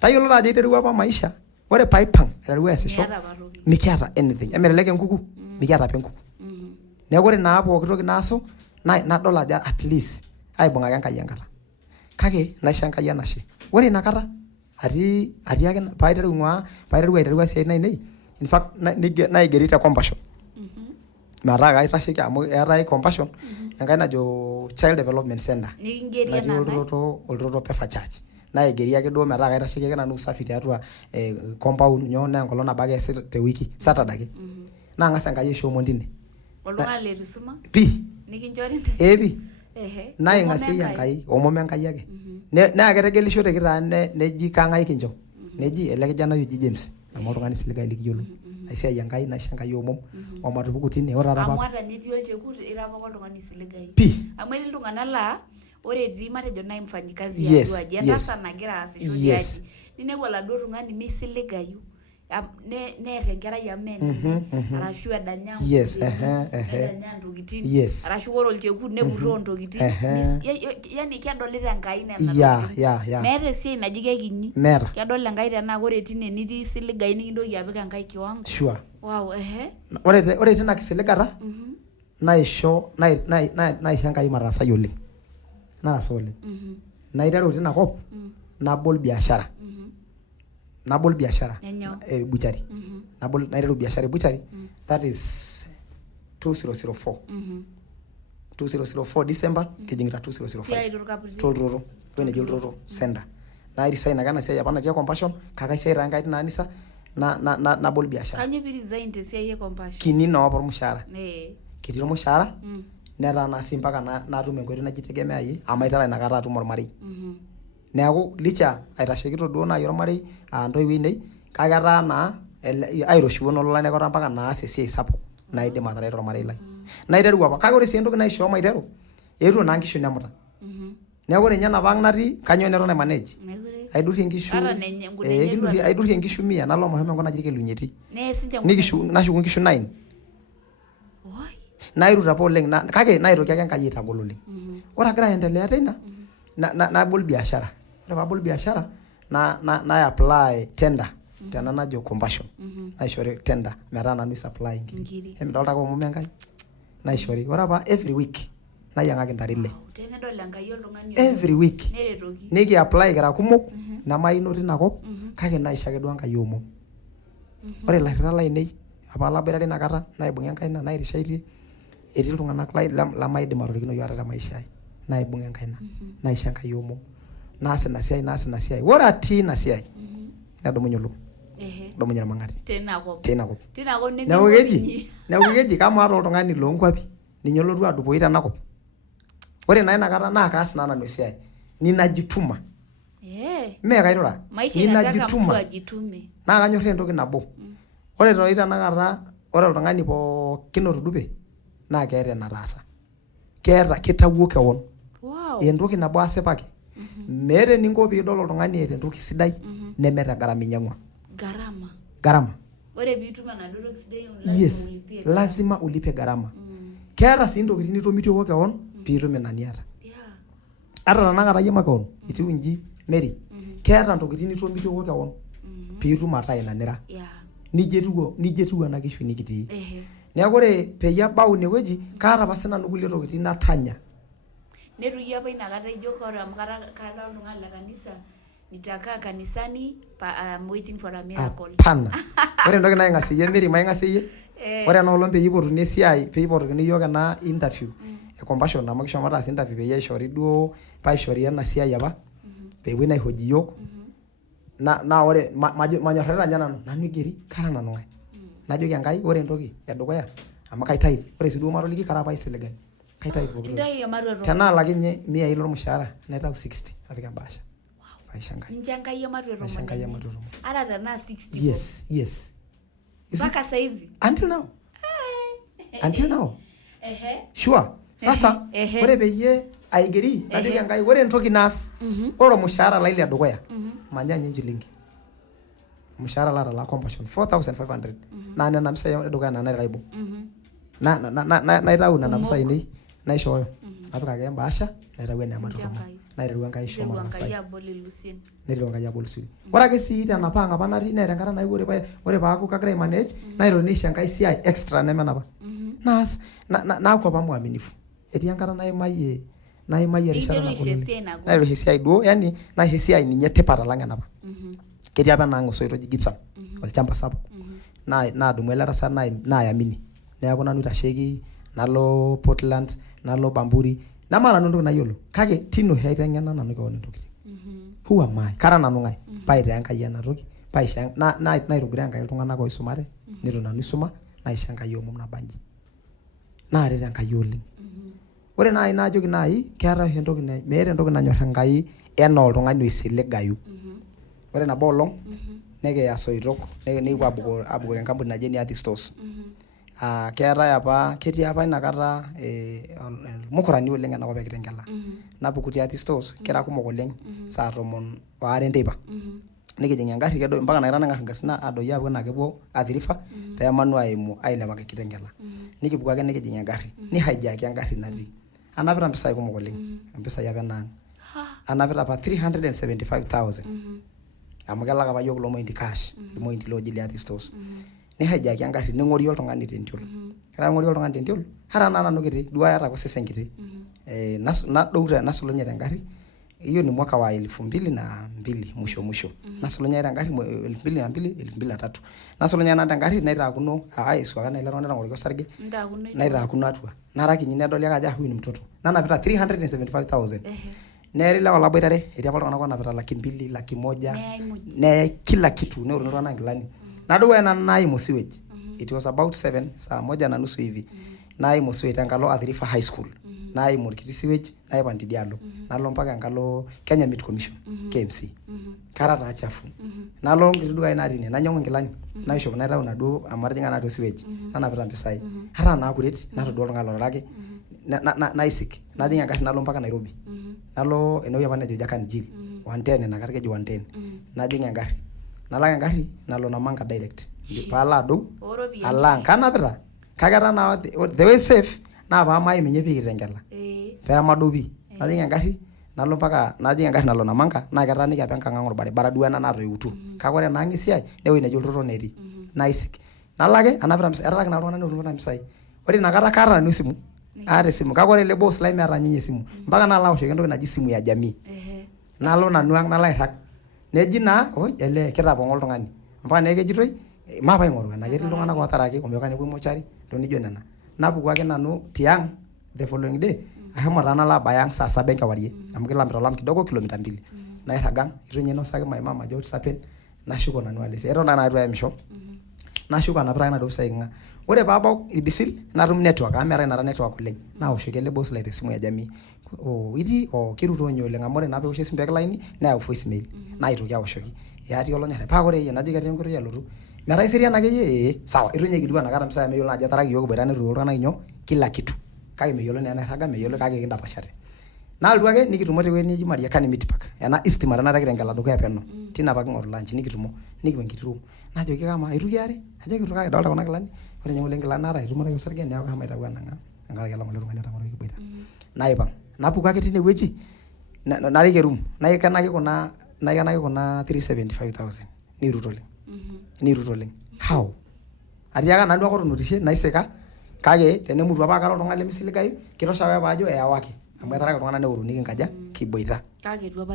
Tayiolo ajo aiterua apa maisha. Ore paipang' aiteru aasisho mikiata anything. Emelelek enkuku, mikiata apa enkuku. Neeku ore naa pooki toki naasu nadol ajo at least aibung'aki Enkai enkata. Kake naisho Enkai enashe. Ore inakata atii ake paiteru isiaitin ainei. In fact naigeri te Compassion. Metaa kaitasheki amu eetai Compassion enkai najo Child Development Center. Natii olturrur Pefa Church. Naigeri ake duo metaa kaitasheki ake nanu usafi tiatua compound naa enkolong nabo ake eesi te wiki Saturday ake. Naang'as Enkai aisho omon tine. Oltung'ani leitu isuma? Pii. Nikinchori Pii. Naing'asieyie Enkai omom Enkai ake. Naa ketegelishote taa neji kang'ae kincho. Neji ele kijanai oji James. Amu oltung'ani siligai likiyiolo. Aisiai Enkai naisho Enkai omom omatupuku tine. Ore taata amu ata netii olchekut ira apa oltung'ani siligai. Pii. Amu etii iltung'anak laa ore etii matejo nai mfanyikazi yatua aji entasat nagira aasisho tiaji. Ninepu oladuo tung'ani misiligayu. Neer enkerai amu menenye arashu edanya ntokitin arashu ore olchekut nepurroo ntokitin. Yani kedolita Enkai nena tokitin. Meeta esiai naji kekinyi. Kedol Enkai tenaa ore tine nitii siligai nikintoki apik Enkai kiwango. Sure. Wow, Ore tina kisiligata naisho Enkai matarasai oleng. Narasa oleng. Naiteru tina kop nabol biashara. Butchery. Naiteru biashara butchery. That is 2004. 2004 December kijingita 2005. Tolturrur. Weneji olturrur center. Nairesign ake ena siai apa natii Compassion kake siai taa Enkai tina anisa nabol biashara. Kanyoo pee resign te siai e Compassion? Kini naa apa ormushaara. Kiti ormushaara. Netaa naa sii mpaka natum enkoitoi naji tegemeai amu aiteru inakata atum ormarei. Neeku licha aitashekito duo naaji ormarei ntoiwuo ainei kake etaa naa airoshiwuo nolola neeku etaa mpaka naas esiai sapuk naidim atareto ormarei lai. Naiteru apa kake ore sii entoki naishoo maiteru eetuo naa nkishu nemuta. Neeku ore ninye enapa ang' natii kanyoo neton aimanage? Aidurrie nkishu aidurrie nkishu 100 nalo mashomo enkop naji Irkelunyeti. Nashuku nkishu 9. Nairut apa oleng kake naitoki ake Enkai aitagol oleng. Ore agira aendelea teina nabol biashara. Ore paabol biashara na apply tender tena najo Compassion. Naishori tender metaa nanu supply nkiri. Emidolta ake omom Enkai naishori. Ore apa every week nayiang'aki ntare 6. Tenedol Enkai oltung'ani every week neretoki. Niki apply kira kumok namaino tinakop kake naisho ake duo Enkai omom. Ore ilairrita lainei apa laboitare inakata naibung'a enkaina nairishaitie etii iltung'anak lemaidim atorikinoyu ate te maisha ai naibung'a enkaina naisho Enkai omom naas ina siai ore atii ina siai nedumunye olom nedumunye ormang'ati tinakop neeku keji kamaa oltung'ani loonkwapi ninye olotu adupoi tenakop. Ore naa inakata naa kaas naa nanu esiai ninajituma mee kairura ninajituma naa kanyorraa entoki nabo. Ore toi tenakata ore oltung'ani pookin otudupe naa keeta enataasa, kitawuo kewon entoki nabo asipaki. Meeta eninko piidol oltung'ani eeta entoki sidai nemeeta gharama inyang'ua. Gharama. Ore piitum enaduo toki sidai yes, lazima ulipe gharama. Keeta sii ntokitin nitomitioko kewon piitum ina niata. Ata tenakata yie makewon etiu inji Mary keeta ntokitin nitomitioko kewon piitum ataa ina nira. Nijia etiu ena kishu nikitii. Neeku ore peyie abau inewueji kaata apa sinanu kulie tokitin natanya. Netu yie apa inakata ijo kore amu kaata oltung'ani le kanisa nitakaa kanisani I'm waiting for a miracle. Pana. Ore entoki naing'asiyie Mary maing'asiyie ore enoolong peyie ipotuni esiai peyie ipotokini yiok ena interview e Compassion amu kishomo taas interview peyie aishori duo paishori ena siai apa peepuoi naa aihoji yiok. Naa ore manyorrarita ninye nanu igeri kara nanu ng'ae. Najoki Enkai ore entoki edukuya amu kaitithe ore sii duo matoliki kara apa aisiligani kaitithe pooki toki. Tenaalaki ninye 100 lormushaara naitau 60 apik embaasha. Paisho Enkai. Ninche Enkai ematua etomon. Ata tenaa 60. Yes. Mpaka saizi. Until now. Sure. Sasa ore peyie aigeri najoki Enkai ore entoki naas ore ormushaara lai ledukuya manyanya enchilingi. Mushaara laata la Compassion 4500 naa nena mpisai edukuya nanu naitaibung. Naitau nena pisai ainei naishooyo napik ake embaasha naitau eneematua tomon naiteru Enkai aisho matarasai neiteru Enkai abol ilusiin. Ore ake sii tenapa ang' apa natii neeta enkata naewuo ore paaku kagira aimanage naitokini aisho Enkai siai extra nemenapa naas naaku apa mwaminifu. Etii enkata naimayie erishata nagol naiteru esiai duo yani naisho esiai ninye tipat alang' enapa. Ketii apa enaang' osoit oji Gibson olchamba sapuk naadumu ele tasat naayamini neeku nanu oitasheki nalo Portland nalo Bamburi nemaata nanu entoki nayiolo kake tine oshi aiteng'ena nanu kewon intokitin. Who am I? Kara nanu ng'ae paitaa Enkai ena toki paisho naitogiraa Enkai iltung'anak oisumate nitu nanu isuma naisho Enkai omom nabanji naaret Enkai oleng. Ore naaji naajoki naaji keeta oshi entoki meeta entoki nanyorr Enkai enaa oltung'ani oisiligayu. Ore nabo olong nekiya soitok nekipuo abukoki enkampuni naji ene Athi Stores. Ketii apa inakata mukurani oleng enakop e Kitengela. Napuku te Athi Stores kira kumok oleng saa 12 enteipa. Nikijing engarri kedo mpaka nakata nang'ar ingasina adoyio apuo naa kepuo Athi River peemanu ailepaki Kitengela. Nikipuku ake nikijing engarri nihijack engarri natii. Anapita mpisai kumok oleng mpisai apa enaang'. Anapita apa 375,000. Amu kelak apa yiok lomoindi cash lomoindi looji le Athi Stores. Nihijack engarri ning'ori oltung'ani tentiol. Kira ng'ori oltung'ani tentiol hata naa nanu kiti duo ata osesen kiti. Nasulunye tengarri hiyo ni mwaka wa 2002 mwisho. Nasulunye tengarri 2002 2003. Nasulunye nanu tengarri naitaakuno aisuaka na ile tung'ani natang'oroki osarge naitaakuno atua. Naraki ninye nedoli ake ajo huyu ni mtoto. Nanapita 375,000. Neeri lewa laboitare etii apa iltung'anak oonapita 200,000 100,000 neyai kila kitu neoruni iltung'anak nkilani. Nadou ena naimu sewage. It was about 7 saa 1:30 hivi. Naimu sewage tenkalo Athi River High School. naimu orkiti sewage naipang tidialo nalo mpaka enkalo Kenya Meat Commission KMC kara taa chafu nalo nkiti dukai natii ine nainyang'u nkilani naishop naitau naduo amu atijing'a natii sewage nanapita mpisai ata naakuret natodua oltung'ani lororaki naisik najing engarri nalo mpaka Nairobi nalo enewueji apa nejo Jack and Jill 110 inakata keji 110 najing engarri nalak engarri nalo Namanga direct paalo adou alang kanapita kake etaa naa the way safe naa paamaim ninye pii Kitengela peemadou pii najing engarri nalo mpaka nalo Namanga naa ketaaniki apa enkang' orbaribara duo ena naatoiutuo kake ore enaang' esiai newueji nejo olturrur netii naisik nalo ake anapita mpisai etalaki naa iltung'anak netumito mpisai ore inakata kaata nanu esimu aata esimu kake ore ele boss lai meeta ninye esimu mpaka nalo aoshoki entoki naji simu ya jamii nalo nanu ang' nalo airrag neji naa oi ele kitapong'o oltung'ani mpaka naa kejitoi maape aing'oru ena ketii iltung'anak ootaraki ompaka nepuoi mochari ntokitin nijo nena napuku ake nanu tiang' the following day ashomo taa nalo abaya ang' saa 7 enkewarie amu kilamita olam kidogo kilomita 2 nairrag ang' itu ninye inosaki my mama ajo sapen nashuko nanu alo esiai eton naa itu ayamisho nashuko anapita ake naduo pisai king'a ore paabau Ibisil natum network amu meetai inakata network oleng naoshoki ele boss lai tesimu ya jamii itii kiruto ninye oleng amu ore naa peoshi esimu pee kilaini neyau voicemail naitoki aoshoki atii olonyorrai paa ore yie najoki etii enkoitoi alotu metaa serian akeyie sawa itu ninye kidua nakata mpisai meyiolo naajo etaraki iyiok boita netu iltung'anak inyoo kila kitu kake meyiolo naa enairraga meyiolo kake kindapashate naaltu ake nikitumo tewueji neji Mariakani Meat Park ena Eastern tenakata Kitengela dukuya peno tina apa king'oru lunch nikitumo nikipuo enkiti room najoki kama itu kiare ajoki itu kake idolta kuna kilani ore ninye ng'ole nkilani naata itumore osarge neeku kashomo aitau enang'ang' enkaraki ele ng'ole tung'ani otang'oroki boita naipang' napuku ake tine wueji narik erum naikenaki kuna 375,000 nirut oleng how atiaka nanu ake otunutishe naisika kake tenemutu apa kara oltung'ani lemisiligayu kitosha apa paajo eyawaki amu etaraki iltung'anak neuruni kinkaja kiboita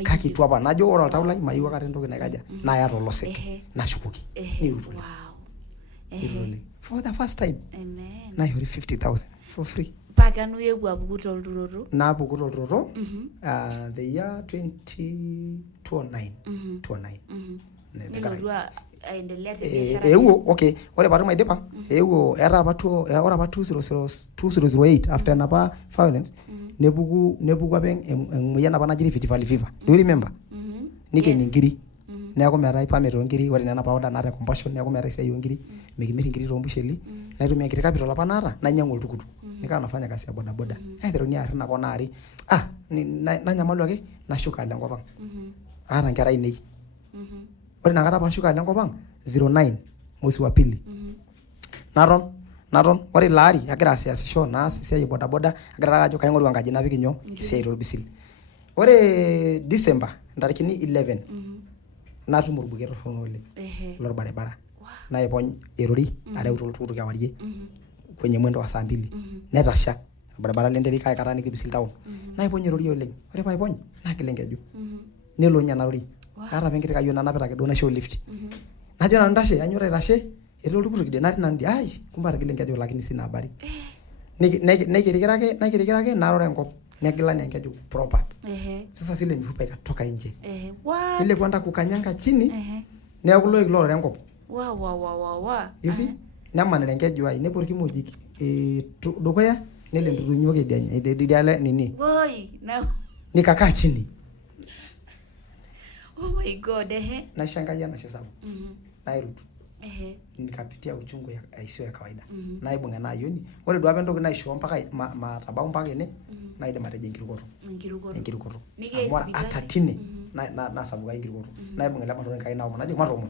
kake itu apa najo ore oltau lai mayieu akata entoki naikaja naya tolosek nashukoki nirut oleng for the first time naihori 50,000 for free mpaka nuyepuo apuku tolturoto naapuku tolturoto the year 2029 nilotua aendelea te biashara eewuo okay ore patum aidipa eewuo era apa 2008 after enapa violence nepuku apa emoyian apa naji Rift Valley fever do you remember nikeni nkiri neeku meetai permit oonkiri ore nena powder naata compassion neeku meetai siai oonkiri mikimir nkiri toombusheli naitumia enkiti capital apa naata nainyang'u oltukutuk nikawa nafanya kasi ya boda boda aiteruni aar ina kona are nanyamalu ake nashuko alo enkop ang' aata nkera ainei ore inakata paashuko alo enkop ang' 09 mwezi wa pili naton ore ilo ari agira aasisho naas esiai boda boda agira ake ajo kaing'oru enkaji napik inyoo esiai torbisil ore December ntarikini 11 natum orbuket torrono oleng lorbaribara naipony erori areu toltukutuk kewarie kwenye mwendo wa saa 2 netasha barabara lenterit kake kataaniki Ibisil town naipony erori oleng ore paipony naagil enkeju nelo ninye ena rori aata apa enkiti kayioni nanapita ake duo naisho lift najo nanu ntashe anyota aitashe etii oltukutuk idie natii nanu ai kumbe atagila enkeju lakini sina habari naikirikiraki naroro enkop negila na enkeju proper sasa sile mifupa ikatoka nje ile kwenda kukanyanga chini neeku loik lorore enkop you see namanire enkeju ai nepuo irkimojik dukuya nele ntutunyoki idiale nini nikakaa chini oh my god nashangaa na shesabu nairut nikapitia uchungu isiyo ya kawaida naibunga na ayoni ore duape entoki naisho mpaka matabau mpaka ene naidim atejo enkirukoto amwa hata tine nasabuka enkirukoto naibunga ile matoro nkai naomon najo matomo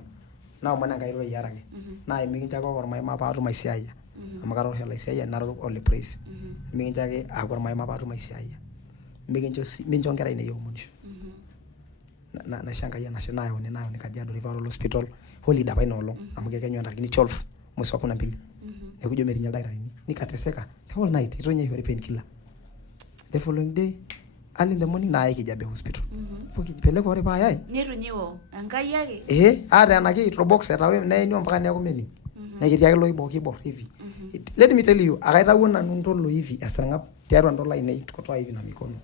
naomon enkai roi yarake na mikinchako ormaima paatum aisiaya amu karo hela isiaya naro ole praise mikinchake akor maima paatum aisiaya mincho nkera ine yomonisho nashangaa nayo Kajiado Referral Hospital holiday apa ina olong amu kekenyu ntarikini 12 mwezi wa 12 nekujo merinya ildakitarini nikateseka the whole night itonye hori painkiller the following day early in the morning naaya Kijabe hospital peleko ore paayai netunyewo enkai yake ata enake itrobox etawe neeni mpaka neeku mening nekitii ake loibor hivi let me tell you akaitawuo nanu ntolo hivi esarng'ap tiatua ndola ine kutoa hivi na mikono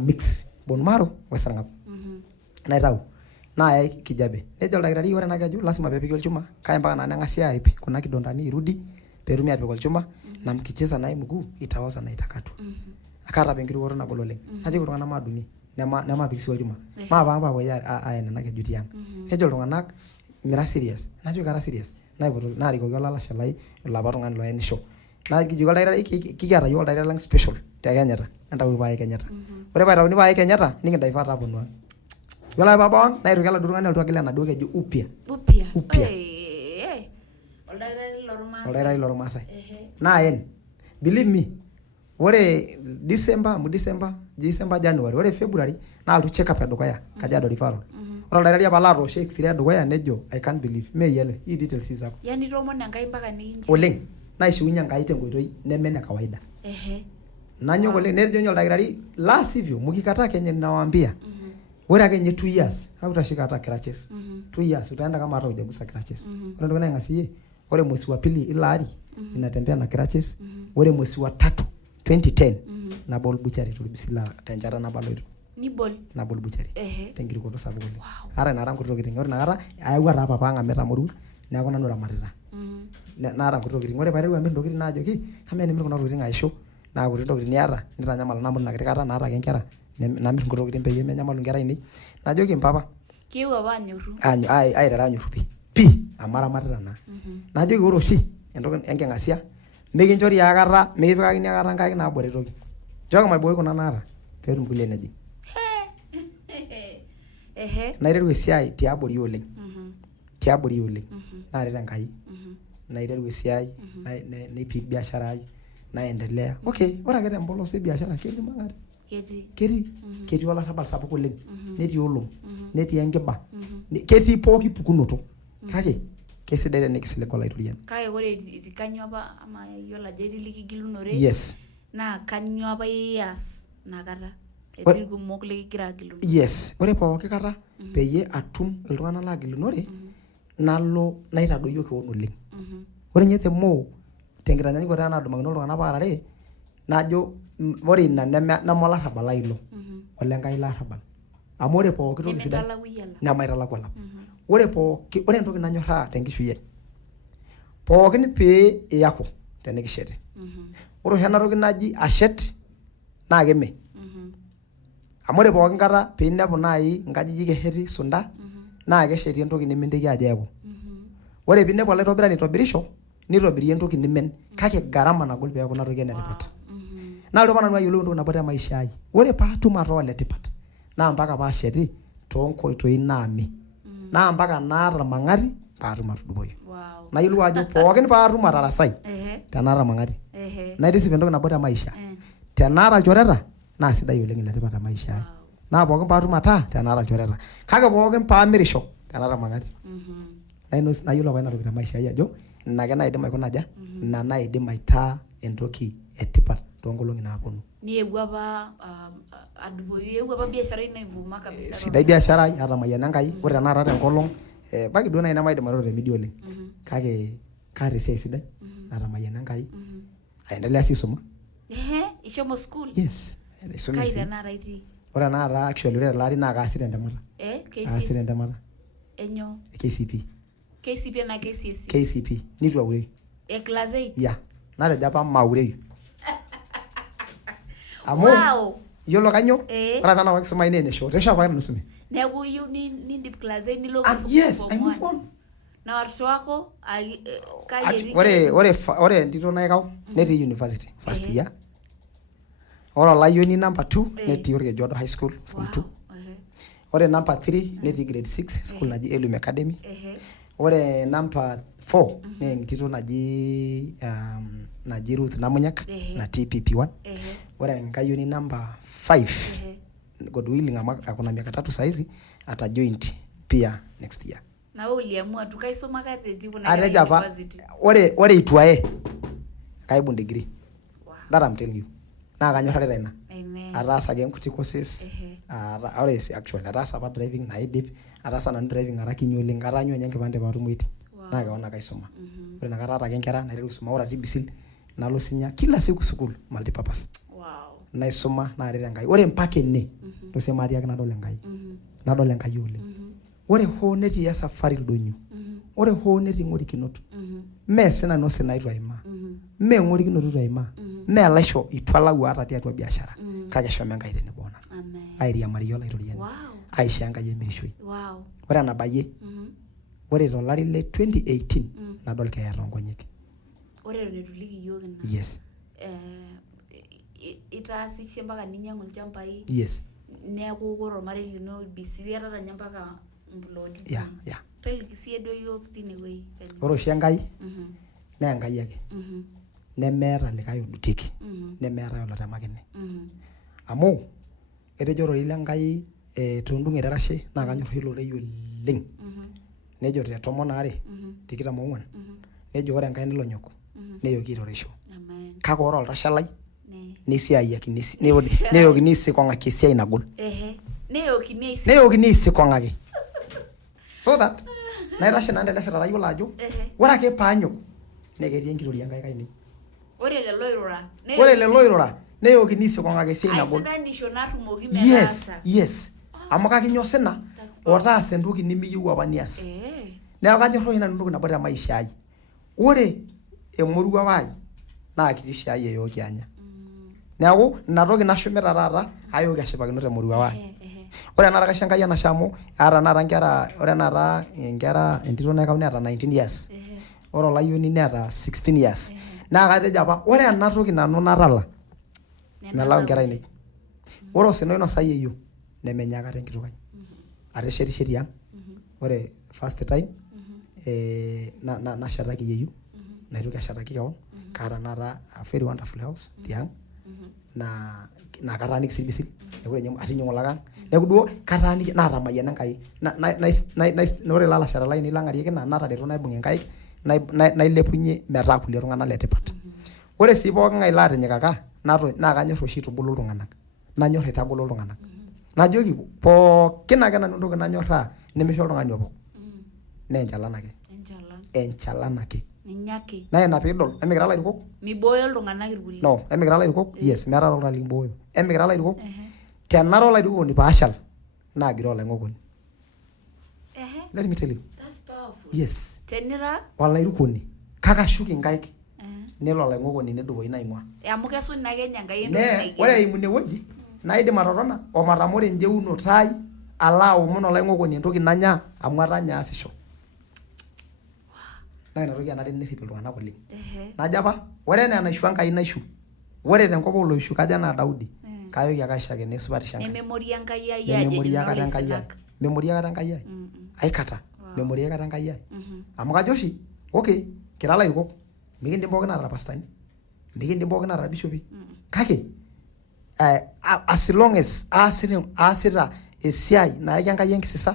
mix bone marrow wesarng'ap naitau naaya Kijabe nejo oldakitari ore ena keju lazima peepiki olchuma kaya mpaka neng'asi arip kuna kidondani irudi peetumi atipik olchuma na mkicheza naye mguu itaoza na itakatu akaata apa enkirukoto nagol oleng najoki iltung'anak maadung'i nemapik sii olchuma maapang paapuoi aen ena keju tiang nejo iltung'anak mira serious najoki kara serious naarikoki olalashe lai olapa tung'ani loenisho nakijoki oldakitari kikiata yiok oldakitari lang special te Kenyatta entawuo pae Kenyatta ore paitauni pae Kenyatta nikindivert aponu ang yiolo ake paabau ang naitoki oladuo tung'ani alotu agil enaduo keju upya oldakitari lormaasai naaen believe me ore December January ore February naalotu check up edukuya Kajiado referral ore oldakitari apa laatoosho x-ray edukuya nejo I can't believe meyiele hii details zako yani toomon enkai mpaka nikinchi oleng naishiunye enkai tenkoitoi neme ene kawaida nanyok oleng nejo nye oldakitari la sivyo mkikataa kenye ninawaambia ore ake nye 2 years hautashika hata crutches 2 years utaenda kama hata hujagusa crutches ore ndio naing'asie ore mwezi wa pili ila ari ninatembea na crutches ore mwezi wa 3 2010 nabol butchery tulibisila tenjata nabaloito nabol butchery tenkirikoto sapuk oleng ara nara nkuti tokitin ore nakata ayawua taa papa ang metamorua neeku nanu ramatita naata nkuti tokitin ore paiteru amir ntokitin naajoki kama enimir kuna tokitin aisho naa kuti tokitin niata nitanyamal namut ina kiti kata naata ake nkera namir nkuti tokitin peyie menyamalu nkera ainei najoki mpapa kiu apa anyorru aitara anyorru pi amu aramatita naa najoki ore oshi entoki enking'asia mikinchori aikata mikipikakini aikata nkaik naabore toki nchooki maiboi kuna naata peetum kulie nejing naiteru esiai tiabori oleng naaret Enkai naiteru esiai naipik biashara ai naendelea ore ake tempolos e biashara ketii mang'ati ketii olarrabal sapuk oleng netii olom netii enkiba ketii pooki pukunoto kake kesidai tenikisilig olaiturian kake ore kanyoo apa ama yiolo ajo etii likigilunore yes naa kanyoo apa ias nakata etii kumok likigira agilunore yes ore pooki kata peyie atum iltung'anak laagilunore nalo naitadoyio keon oleng ore nye temo tenkitanyanyukoto nadumakino iltung'anak paarare najo ore ina neme olarrabal lai ilo olenkai larrabal amu ore pooki toki sidai nemaitalaku alap ore entoki nanyorraa tenkishui ai pookin pee iyaku tenikishete ore oshi ena toki naji ashet naa keme amu ore pookin kata piinepu naaji nkajijik esheti sunda naa kesheti entoki neminteki ajo eeku ore piinepu olaitobirani aitobirisho nitobirie entoki nimen kake gharama nagol peeku ina toki enetipat naa ore apa nanu ayiolou entoki nabo te maisha ai ore paatum ataa oletipat naa mpaka paasheti toonkoitoi naami naa mpaka naata mang'ati paatum atudupoyu nayiolou ajo pookin paatum atarasai tenaata mang'ati naitisip entoki nabo te maisha tenaata ilchoreta naa sidai oleng iletipat te maisha ai naa pookin paatum ataa tenaata ilchoreta kake pookin paamirisho tenaata mang'ati nayiolo apa ina toki te maisha ai ajo ina ake naidim aikuna aja ina naidim aitaa entoki etipat toonkolong'i naaponu niewuo apa adupoyu eewuo apa biashara ino aivuma kabisa sidai biashara ai atamayiana Enkai ore tenakata tenkolong baki duo nai nemaidim airoro te media oleng kake kaata esiai sidai atamayiana Enkai aendelea sii aisuma ishomo school yes aisuma kai tenakata itii ore tenakata actually ore tele ari naa kaasita entemata kaasita entemata enyoo KCP na KCSE KCP nitu aurei class 8 ya natejo apa maurei amu yiolo kanyoo ore apa ena kisuma ine enesho tesho apa nisume neeku iyieu nindip class 8 nilo yes I move on na watoto wako ore entito naikau netii university first year ore olayioni number 2 netii Orkejuado high school form 2 ore number 3 netii grade 6 school naji Elim Academy ore number 4 naa entito naji Ruth Namunyak natii PP1 ore enkayioni number 5 Godwilling ama akuna miaka 3 saizi ata joint pia next year na wewe uliamua tukaisoma kate tipo na university ore itwae kaibun degree that I'm telling you naa kanyorrarita ina ataasa ake nkuti courses ore actually ataasa apa driving naidip ataasa nanu driving ara kinyi oleng ataanyu nye enkipande paatum wait naa keona kaisuma ore nakata aata ake nkera naiteru aisuma ore tibisil nalo sinya kila siku school multipurpose naisuma naaret Enkai ore mpaka ene tosema atiaki nadol Enkai oleng ore hoo netii esafari ildonyo ore hoo netii ng'orikinot mee sinanu sinaitu aimaa mee ng'orikinot itu aimaa me laisho itu alau ata tiatua biashara kake shomo enkai tenebo ona airiamari olaitoriani aisho enkai emirishoi ore enabayie ore tolari le 2018 nadol keeya toonkonyek ore retuliki yiok ina yes itaasishe mpaka ninyang'u ilchambai yes neeku ore ormarei lino bisiri atanya mpaka mploti yeah tolikisie duo yiok tinewueji ore oshi enkai naa enkai ake nemeeta likae odutieki nemeeta olotemakine amu etejo rori lenkai tondung'e terashe naa kanyor oshi lorei oleng nejo te 12:24 nejo ore enkai nilonyok neyoki aitoreisho kake ore oltashalai nisiayiakini neyokini aisikong'aki esiai nagol neyokini aisikong'aki so that naitashe nanu tele sirata tayiolo ajo ore ake paanyok naa ketii enkitoria enkai kainei ore lelo oirura neyokini aisikong'aki esiai nagol yes amu kakinyo sina otaasa entoki nimiyieu apa nias neeku kanyor oshi nanu entoki nabo te maisha ai ore emoruao ai naa kiti shiai eyooki anya neeku ina toki nashumita taata ayooki ashipakino te moruao ai ore enara kaisho enkai enashe amu aata naata nkera ore naata nkera entito naikauni neeta 19 years ore olayioni neeta 16 years naa katejo apa ore ena toki nanu natala melau nkera ainei ore osina oinosayie yiok nemenya akata enkitok ai ateshetisheti ang ore first time nashetaki yeyio naitoki ashetaki keon kaata naata a very wonderful house tiang naa kataaniki sii irbisil neeku atinying'u lakang neeku duo kataaniki naatamayiana enkai ore lalashara lainei lang'arieki naa natareto naibung' enkaik nailepunye metaa kulie tung'anak letipat ore sii pooking'ae laatinyikaka naa kanyor oshi aitubulu iltung'anak nanyor aitagolo iltung'anak najoki pookin ake nanu entoki nanyorraa nemisho oltung'ani obo naa enchalan ake naa ina piidol emikira ilairukok mibooyo iltung'anak irkulie no emikira ilairukok yes meeta oltung'ani likibooyo emikira ilairukok tenara olairukoni paashal naa gira olaing'okoni let me tell you that's powerful yes tenira olairukoni kakashuk inkaik nelo olaing'okoni nedupoyu naing'ua amu kesuj naa kenya enkai ore eimu inewueji naidim atotona omatamore enjeunoto ai ala aomon olaing'okoni entoki nanya amu atanya aasisho naa ina toki enare nerrip iltung'anak oleng najo apa ore enaa enaishu enkai naishu ore tenkop oloishu kajo enaa Daudi kayoki ake aishaki nesupatisha enkai memori enkai ai memori akata enkai ai aikata memori akata enkai ai amu kajo oshi okay kira ilairukok mikindim pookin aatara pastani mikindim pookin aatara bishopi kake as long as aasita esiai nayaki enkai enkisisa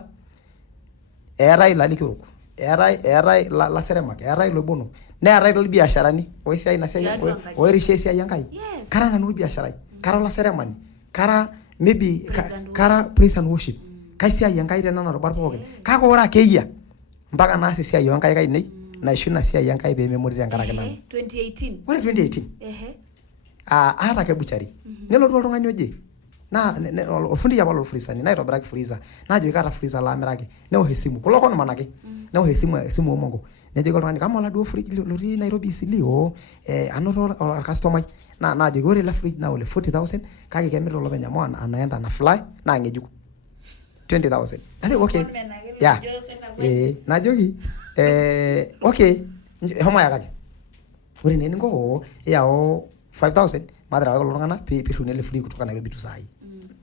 eetai ilalikiorok eetai laseremak eetai iloibonok neetai ilbiasharani oisiai ina siai oirishe esiai enkai kara nanu irbiasharai kara olaseremani kara maybe kara praise and worship kaisiai enkai tenena rubat pookin kake ore akeyia mpaka naas esiai oonkaik ainei naishu ina siai enkai pee memori tenkaraki nanu 2018 ore 2018 aata ake buchari nelotu oltung'ani oje naa ofundi apa lorfrizani naitobiraki freezer naajoki kaata freezer laamiraki newosh esimu kulo konman ake newosh esimu omongo nejoki oltung'ani kama oladuo fridge lotii Nairobi isili anoto orkastomai naajoki ore ele fridge naa ole 40,000 kake kemirita olopeny amu anaenda na fly naa ng'ejuk 20,000 najoki okay yeah najoki okay homo ayakaki ore naa eninko iyau 5,000 materewaki kulo tung'anak piirriuni ele fridge kutoka Nairobi tu saai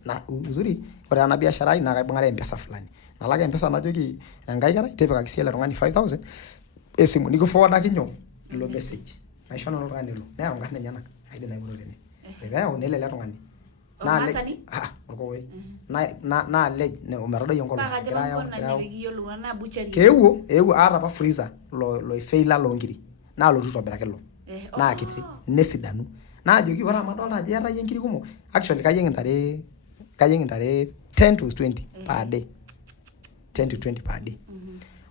na uzuri ore ena biashara ai naa kaibung'are M-Pesa fulani nalak M-Pesa najoki enkai kerai tipikaki sii ele tung'ani 5,000 esimu nikiforwardaki nyoo ilo message naisho nanu oltung'ani ilo neyau nkarn enyenak aidim naibung' tene peyau nelo ele tung'ani orkokoi naalej ometadoi enkolong keewuo aata apa freezer loifeila loonkiri naalotu aitobiraki ilo naa kiti nesidanu naajoki ore amu adolta ajo eeta yie nkiri kumok actually kayieng' intare 10 to 20 per day 10 to 20 per day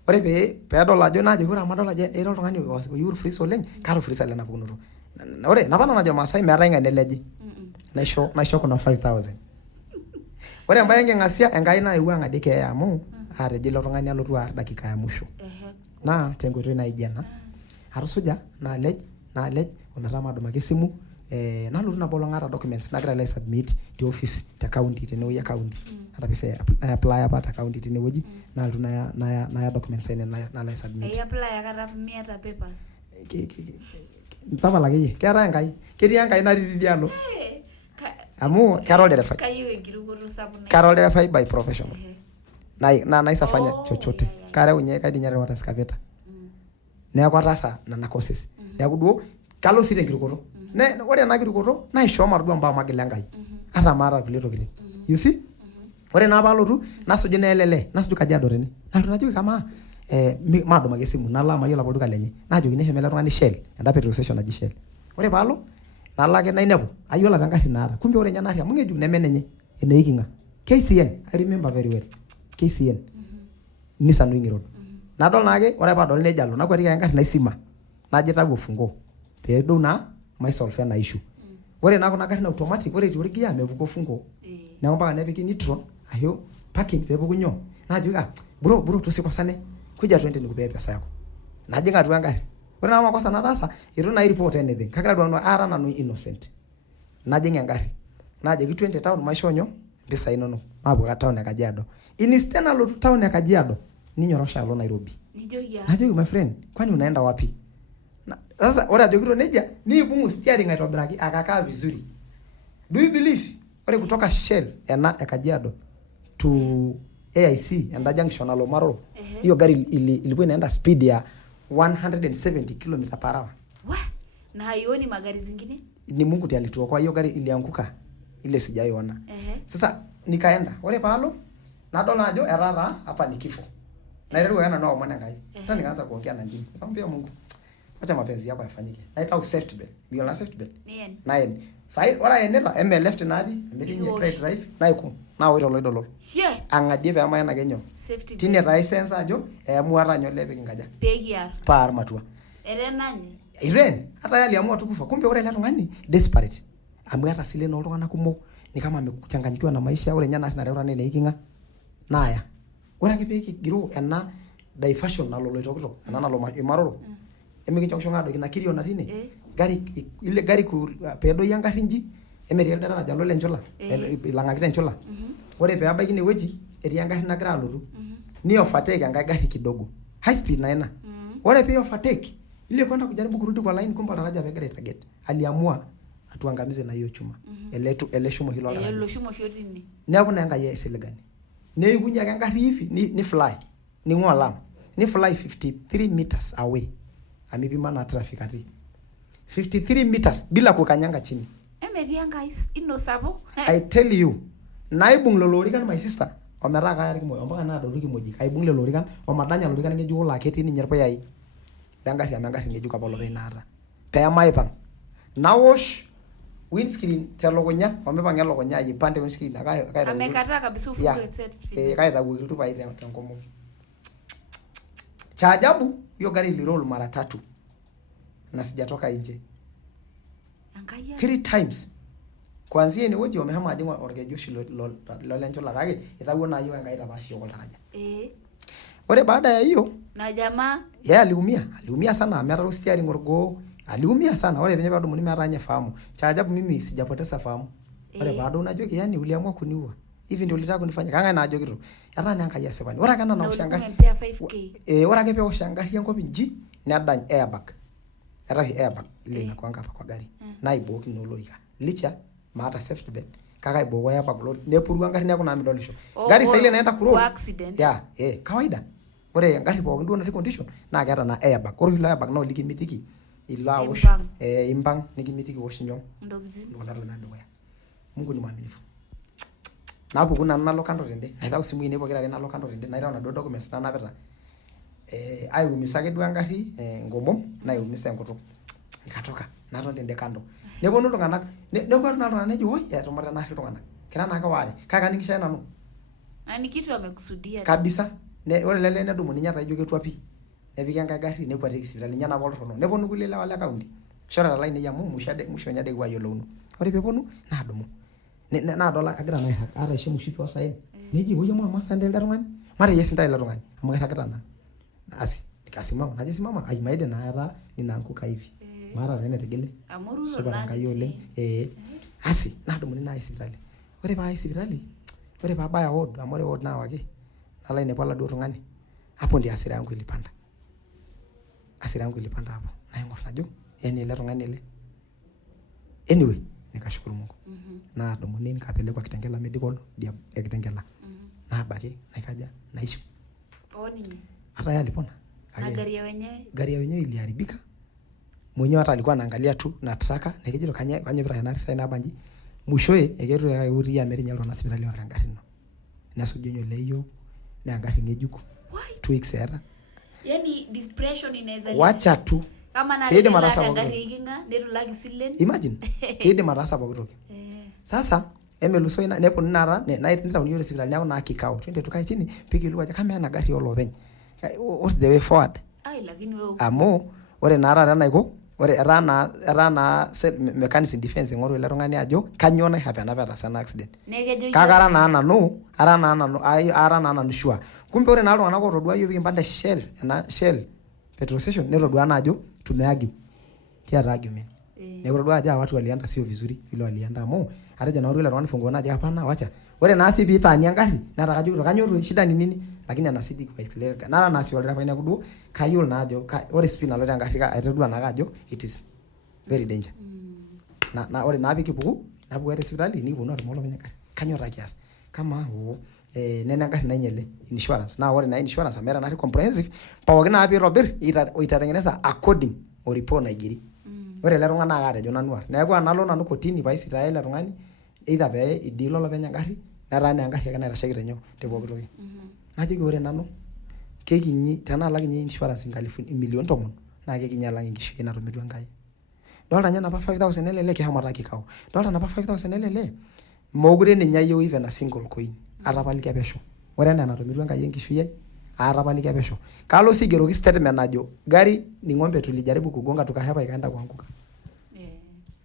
ore peedol ajo naajoki ore amu adol ajo eeta oltung'ani oyieu freezer oleng kaata freezer lena pukunoto ore napa najo irmaasai meetai ng'ania eleji naisho kuna 5,000 ore embaye enking'asia enkai naewuo ang'adie keeya amu aatejo ilo tung'ani alotu aar dakika ya musho naa tenkoitoi naijo ena atusuja naalej ometaa maadumaki esimu nalotu nabo long'ata documents nagira alo submit te office te county tenewueji ya county hata pese apply apa te county tenewueji nalotu naya documents ene nalo submit apply akata miata papers tapala akeyie keetae enkai ketii enkai natii tidialo amu kara olderefai kayieu enkirukoto sapuk kara olderefai by professional na naisafanya chochote kareunye kaidim nyarewata excavator neeku ataasa nana courses neeku duo kalo sii tenkirukoto ore ena kirukoto naishoo maduo mbaa magil enkai ata maata kulie tokitin you see ore naa paalotu nasuju neelele nasuju Kajiado tene nalotu najoki kama maadumaki esimu nalo amayiolo apa olduka lenye najoki neshom ele tung'ani Shell enda petrol station naji Shell ore paalo nalo ake nainepu ayiolo apa engarri naata kumbe ore nye narri amu ng'ejuk neme nenye eneikinga KCN I remember very well KCN Nissan Wing Road nadol naake ore paadol nejo alo nakwetiki engarri naisima najo tawuo fungo peedou naa maisolve ena issue ore naa kuna garrin automatic ore etii orgia mepuko fungo neeku mpaka nepiki neutron ashu parking peepuku nyoo najoki bro tusikosane kuja twende nikupee pesa yako najing atua engarri ore naa makosa nataasa itu na report anything kagira duo ara nanu innocent najing engarri najoki twende town maisho nyoo mpisai inonok maapuo town e Kajiado instead nalotu town e Kajiado ninyorosha alo Nairobi najoki my friend kwani unaenda wapi sasa ore ajokito neja niibung'u steering aitobiraki akakaa vizuri do you believe ore kutoka Shell ena e Kajiado to AIC enda junction alo Maroro hiyo gari ilikuwa inaenda speed ya 170 km/h na haioni magari zingine ni Mungu ndiye alituokoa hiyo gari ilianguka ile sijaiona sasa nikaenda ore palo nadol ajo erara hapa ni kifo naelewa yana nao mwana ngai sasa nikaanza kuongea na ndimi nikamwambia Mungu acha mapenzi yako yafanyike naita safety belt mimi na safety belt nine sai ora eneta eme left nati emikinye right drive naikum na oito loidolo angadie pe amaya na kenyo tine tai sense ajo emuata nyole piki ngaja pegiar par matua nani Irene hata yali amua tukufa kumbe ore ile tungani desperate amwata sile na oltungana kumok ni kama amekuchanganyikiwa na maisha ore nyana na reura nene ikinga naya ore ake peki giru ena diversion nalo loitokito ena nalo Maroro emikinchongshonga ado kina kirio natine gari ile gari ku pedo yanga rinji emeri eldara na jalo lenchola ilangakita enchola ore pe abaiki ne weji etii engari nagira alotu ni overtake engai gari kidogo high speed na ena ore pe overtake ile kwenda kujaribu kurudi kwa line kumbe daraja pegere target aliamua atuangamize na hiyo chuma ele shumo hilo la ile shumo shotini neeku na engai esiligani neikunya engari hivi ni fly ni ng'ola ni fly 53 meters away amepima na traffic ati 53 meters bila kukanyanga chini emerianga ino sabo I tell you naibung lolorikan my sister omera kaya kimo mpaka na doruki moji kaibung lolorikan omadanya lolorikan ngejuko la keti ni nyerpoyai yangari amengari ngejuko bolo reinata pe maipang nawosh windscreen telokonya omepang elokonya yipande windscreen akaya amekata kabisa ufungue set kaya taguki tu paite tenkomo cha ajabu hiyo gari iliroll mara 3 na sijatoka nje 3 times kwanzia ni weji wamehama ajingwa orgejoshi lolencho la kage itakuwa na hiyo engai tabashi yoko daraja ore baada ya hiyo na jamaa aliumia sana ametaro steering orgo aliumia sana ore venye bado mimi aranye fahamu cha ajabu mimi sijapoteza fahamu ore bado unajua yani uliamua kuniua hivi ndio ulitaka kunifanya kanga na ajo kitu hata ni angai yasefani ora kana na ushanga ora kepe ushanga yango binji nadany airbag hata airbag ile inakuanga hapa kwa gari na iboki no lorika licha maata safety belt kaka ibogo airbag lo nepuru ngari nako na midolisho gari sasa ile naenda kuro accident kawaida ore ngari poko ndio na condition na keeta na airbag ore ile airbag no likimitiki ila wosh imbang nikimitiki woshinyo ndokizi ndo na doya Mungu ni mwaminifu napo kuna nalo kando tende naita usimu ine pokira nalo kando tende naita na documents na napeta aiumisake duo engari ngomom naiumisa enkutuk nikatoka naton tende kando neponu iltung'anak nekwatu na iltung'anak nejo oi etomata na iltung'anak kira na kaware kaka ningisha nanu ani kitu amekusudia kabisa ore lele nedumu ninye taijo ketwapi nepiki enkai gari nekwatiki sipitali ninye nabo oltono neponu kulie lewa le kaunti shora la ine yamu musho nyade kwa yolono ore peponu nadumu na dola agira na ara she mushipi wasaini neji woyo mama sande ndarungani mara yesi ndai la rungani amukata na asi nikasimama naje simama ai maide na ara ninaanguka hivi Maata tene tegele. Supa Enkai oleng. Asi nadumuni nai sipitali. Ore paa sipitali, ore paabaya ward amu ore ward naawaki. Nalo ainepu oladuo tung'ani. Hapo ndio hasira yangu ilipanda. Hasira yangu ilipanda hapo. Naing'or najo, yani ele tung'ani ele. Anyway, nikashukuru Mungu. Nadumuni nikapelekwa Kitengela Medical dia ya Kitengela. Nabaki naikaja naishu. Nini? Hata yeye alipona. Na Gari ya wenyewe iliharibika. Mwenyewe hata alikuwa anaangalia tu na traka na kijito kanye vira yana sai na banji. Mwishoe eketu ya uri Amerika nyalo na hospitali wa ngari no. Nasujunyo leyo na ngari ngejuku. 2 weeks era. Yani depression inaweza wacha tu. Kama na ile ngari ikinga netulaki silen. Imagine. Kide marasa pokutoke. Sasa emeluso ina nepo nara na nitauni yule hospitali yao na kikao. Twende tukae chini piki luwa kama ana gari yolo benye. What's the way forward? Lakini wewe amo ore nara naiko ore erana mechanics in defense ngoro ile tung'ani ajo kanyo na happen apa sana accident kakara na nanu ara na nanu shua kumbe ore na iltung'anak otodua yiok pikimpanda Shell petrol station netodua na ajo tumeargue kiata argument netodua ajo watu walienda sio vizuri vile walienda amo atejo na ore ile tung'ani fungo na ajo hapana wacha ore na si pitani engari natakajo kanyo shida ni nini lakini anasidi kwa accelerator nara nasi wale rafanya kudu kayul na ajo ore spin alote ngahika aitodua na ajo it is very danger na ore na bikipuku na buere hospitali ni kuno tumo lopenya kanyora kiasi kama nena ngari na nyele insurance na ore na insurance amera na comprehensive pawagina na abi robert itatengeneza according or report na igiri ore le tung'ana na atejo nanuar neeku analo nanu kotini vice ta ile tung'ani either be idilo lopenya ngari nara na ngari kana irashaki tenyo te poki toki najoki ore nanu kekinyi tenalaki nye insurance milioni 10 na kekinyi alang nkishui natumitu Enkai dolta nye napa 5000 elele kihamata kikao dolta napa 5000 elele mogure ninye ayieu even a single coin atapaliki pesho ore ena natumitu Enkai enkishui ai atapaliki pesho kalo sigeroki statement najo gari ni ng'ombe tulijaribu kugonga tukahepa ikaenda kuanguka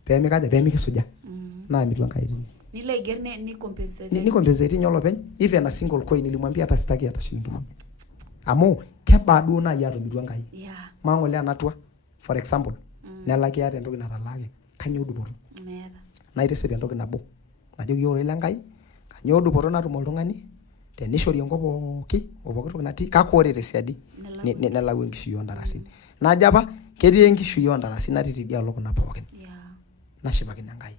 pemikaja pemikisuja na mitu Enkai tini nile igerne ni compensate nyolo pen even a single coin nilimwambia hata sitaki hata shilingi moja amu kebadu na yato mitu Enkai mangole anatua for example nelaki ate entoki natalaki kanyo dupoto naitisipa entoki nabo najo yoro ile Enkai kanyo dupoto natum oltung'ani tenishori enkop pooki toki natii kakore tesiadi nelau enkishui ondarasini najo apa ketii enkishui ondarasini natii tidialo kuna pookin nashipakino Enkai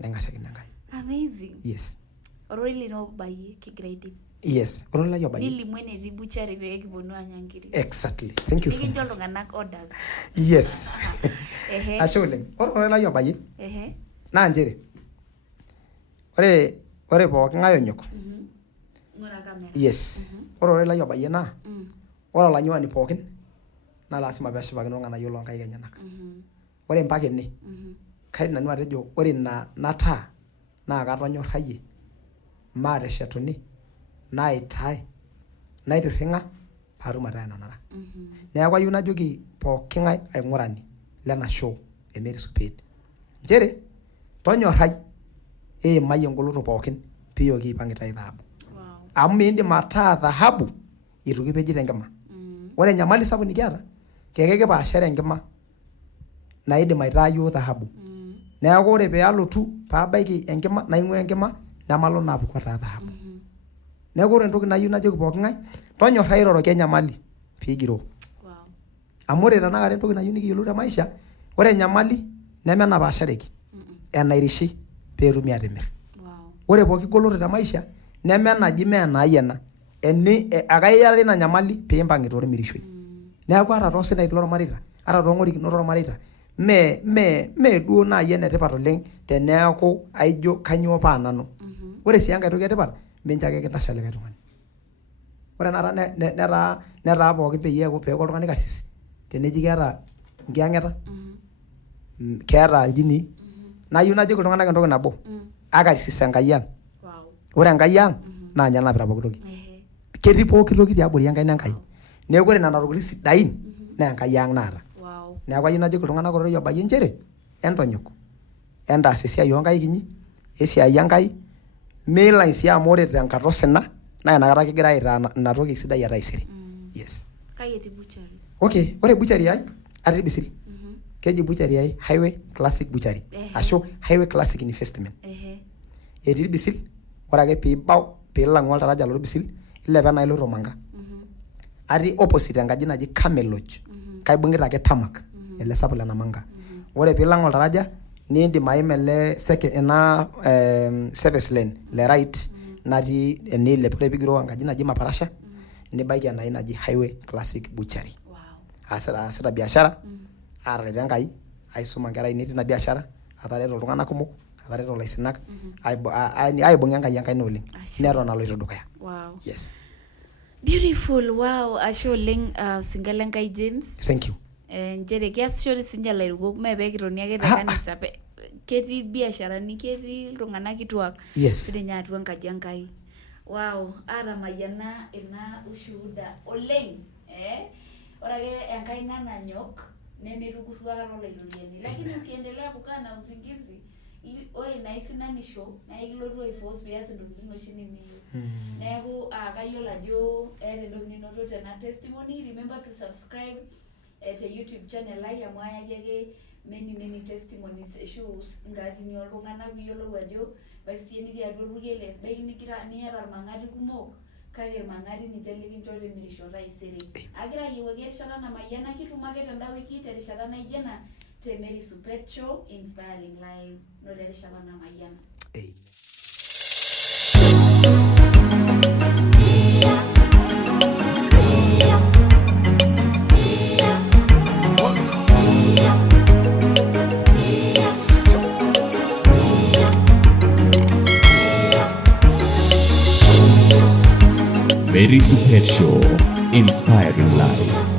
nengasakino Enkai amazing yes really no bayi ki grade yes orola yo bayi nili mwene ribuchari be kibonu anyangiri exactly thank you so much kinjo ltunganak orders yes ashole orola yo bayi na njere ore pooki ngayo nyok ngora kamera yes orola yo bayi na ore olanyuani pookin na lasima peshipakino ng'anayo lonkai kenyanak ore mpaka ene kaidim nanu atejo ore ina nataa naa katonyorrayie maateshetuni naitai naitirring'a paatum ataa enonara neeku ayieu najoki pooking'ae aing'urani lena show e Mary Supet nchere tonyorrai iimai engoloto pookin piyoki ipang'ita dhahabu amu miindim ataa dhahabu itu kipeji tenkima ore enyamali sapuk nikiata kekipaashare enkima naidim aitaa yiok dhahabu neeku ore pealotu paabaiki enkima naing'ua enkima namalo naapuku ataa dhahabu neeku ore entoki nayieu najoki pooking'ae tonyorrai airoroki enyamali piigiroo amu ore tenakata entoki nayieu nikiyiolou te maisha ore enyamali nemenapaashareki enairishi peetumi atimirr ore pooki goloto te maisha nemenaji meenaai ena akaiyarare ina nyamali piimpang'i tormirishoi neeku ata toosinai lormareita ata toong'orikinot ormareita me duo naaji enetipat oleng teneeku aijo kanyoo paa nanu ore sii enkae toki etipat mincho ake kintasha likae tung'ani ore enakata netaa pookin peyie peeku oltung'ani karsisi teneji keeta nkiyang'eta keeta iljinii nayieu najoki iltung'anak entoki nabo akarsisi Enkai ang ore Enkai ang naa ninye nanapita pooki toki ketii pooki toki tiabori enkaina Enkai neeku ore nena tokitin sidain naa Enkai ang naata neeku ayieu najoki iltung'anak ororei obayie nchere entonyok entaas esiai onkaik inyi esiai Enkai meilany sii amu ore tenkata osina naa inakata kigira aitaa ina toki sidai etaisere yes kai etii butchery okay ore butchery ai atii Bisil keji butchery ai Highway Classic Butchery ashu Highway Classic Investment. Etii Irbisil, ore ake piibau piilang'u oltaraja lorbisil ilepe naa iloito Manga. Atii opposite enkaji naji Camel Lodge. Kaibung'ita ake tamak ele sapuk le Namanga. Ore piilang' oltaraja niindim aim ele service lane le right natii eniilep pigiroo enkaji naji Maparasha nibaiki enai naji Highway Classic Butchery. Aasita biashara aarare Enkai, aisuma nkera ainei tina biashara, atareto iltung'anak kumok, atareto ilaisinak, aibung'a Enkai enkaina oleng. Neton aloito dukuya. Wow. Yes. Beautiful. Wow. Ashe oleng Singel Enkai James. Thank you. Njere kiasishore sinche ilairukok mee peekitoni ake te kanisa. Ketii biasharani, ketii iltung'anak kituak. Yes. Sininye atua enkaji Enkai. Wow. Atamayiana ina ushuhuda oleng. Ore ake enkaina nanyok nemeitukurru aikata oloitoriani. Lakini ukiendelea kukaa na usingizi, ore ina isinanisho naa ikilotu aiforce pias intokitin oshi nimiyieu. Neeku kayiolo ajo eeta entoki ninoto tena testimony. Remember to subscribe to YouTube channel ai amu ayaki ake many testimonies shows nkatini oltung'anak piiyiolou ajo baisiyie nitii atua orpukel ebaiki niata irmang'ati kumok kake irmang'ati ninche likincho temirisho taisere. Agira ayiewaki erishata namayiana kitum ake tenda wiki terishata naijo ena te Mary Supet Show Inspiring Live. Noto erishata namayiana. Mary Supet Show, Inspiring Lives.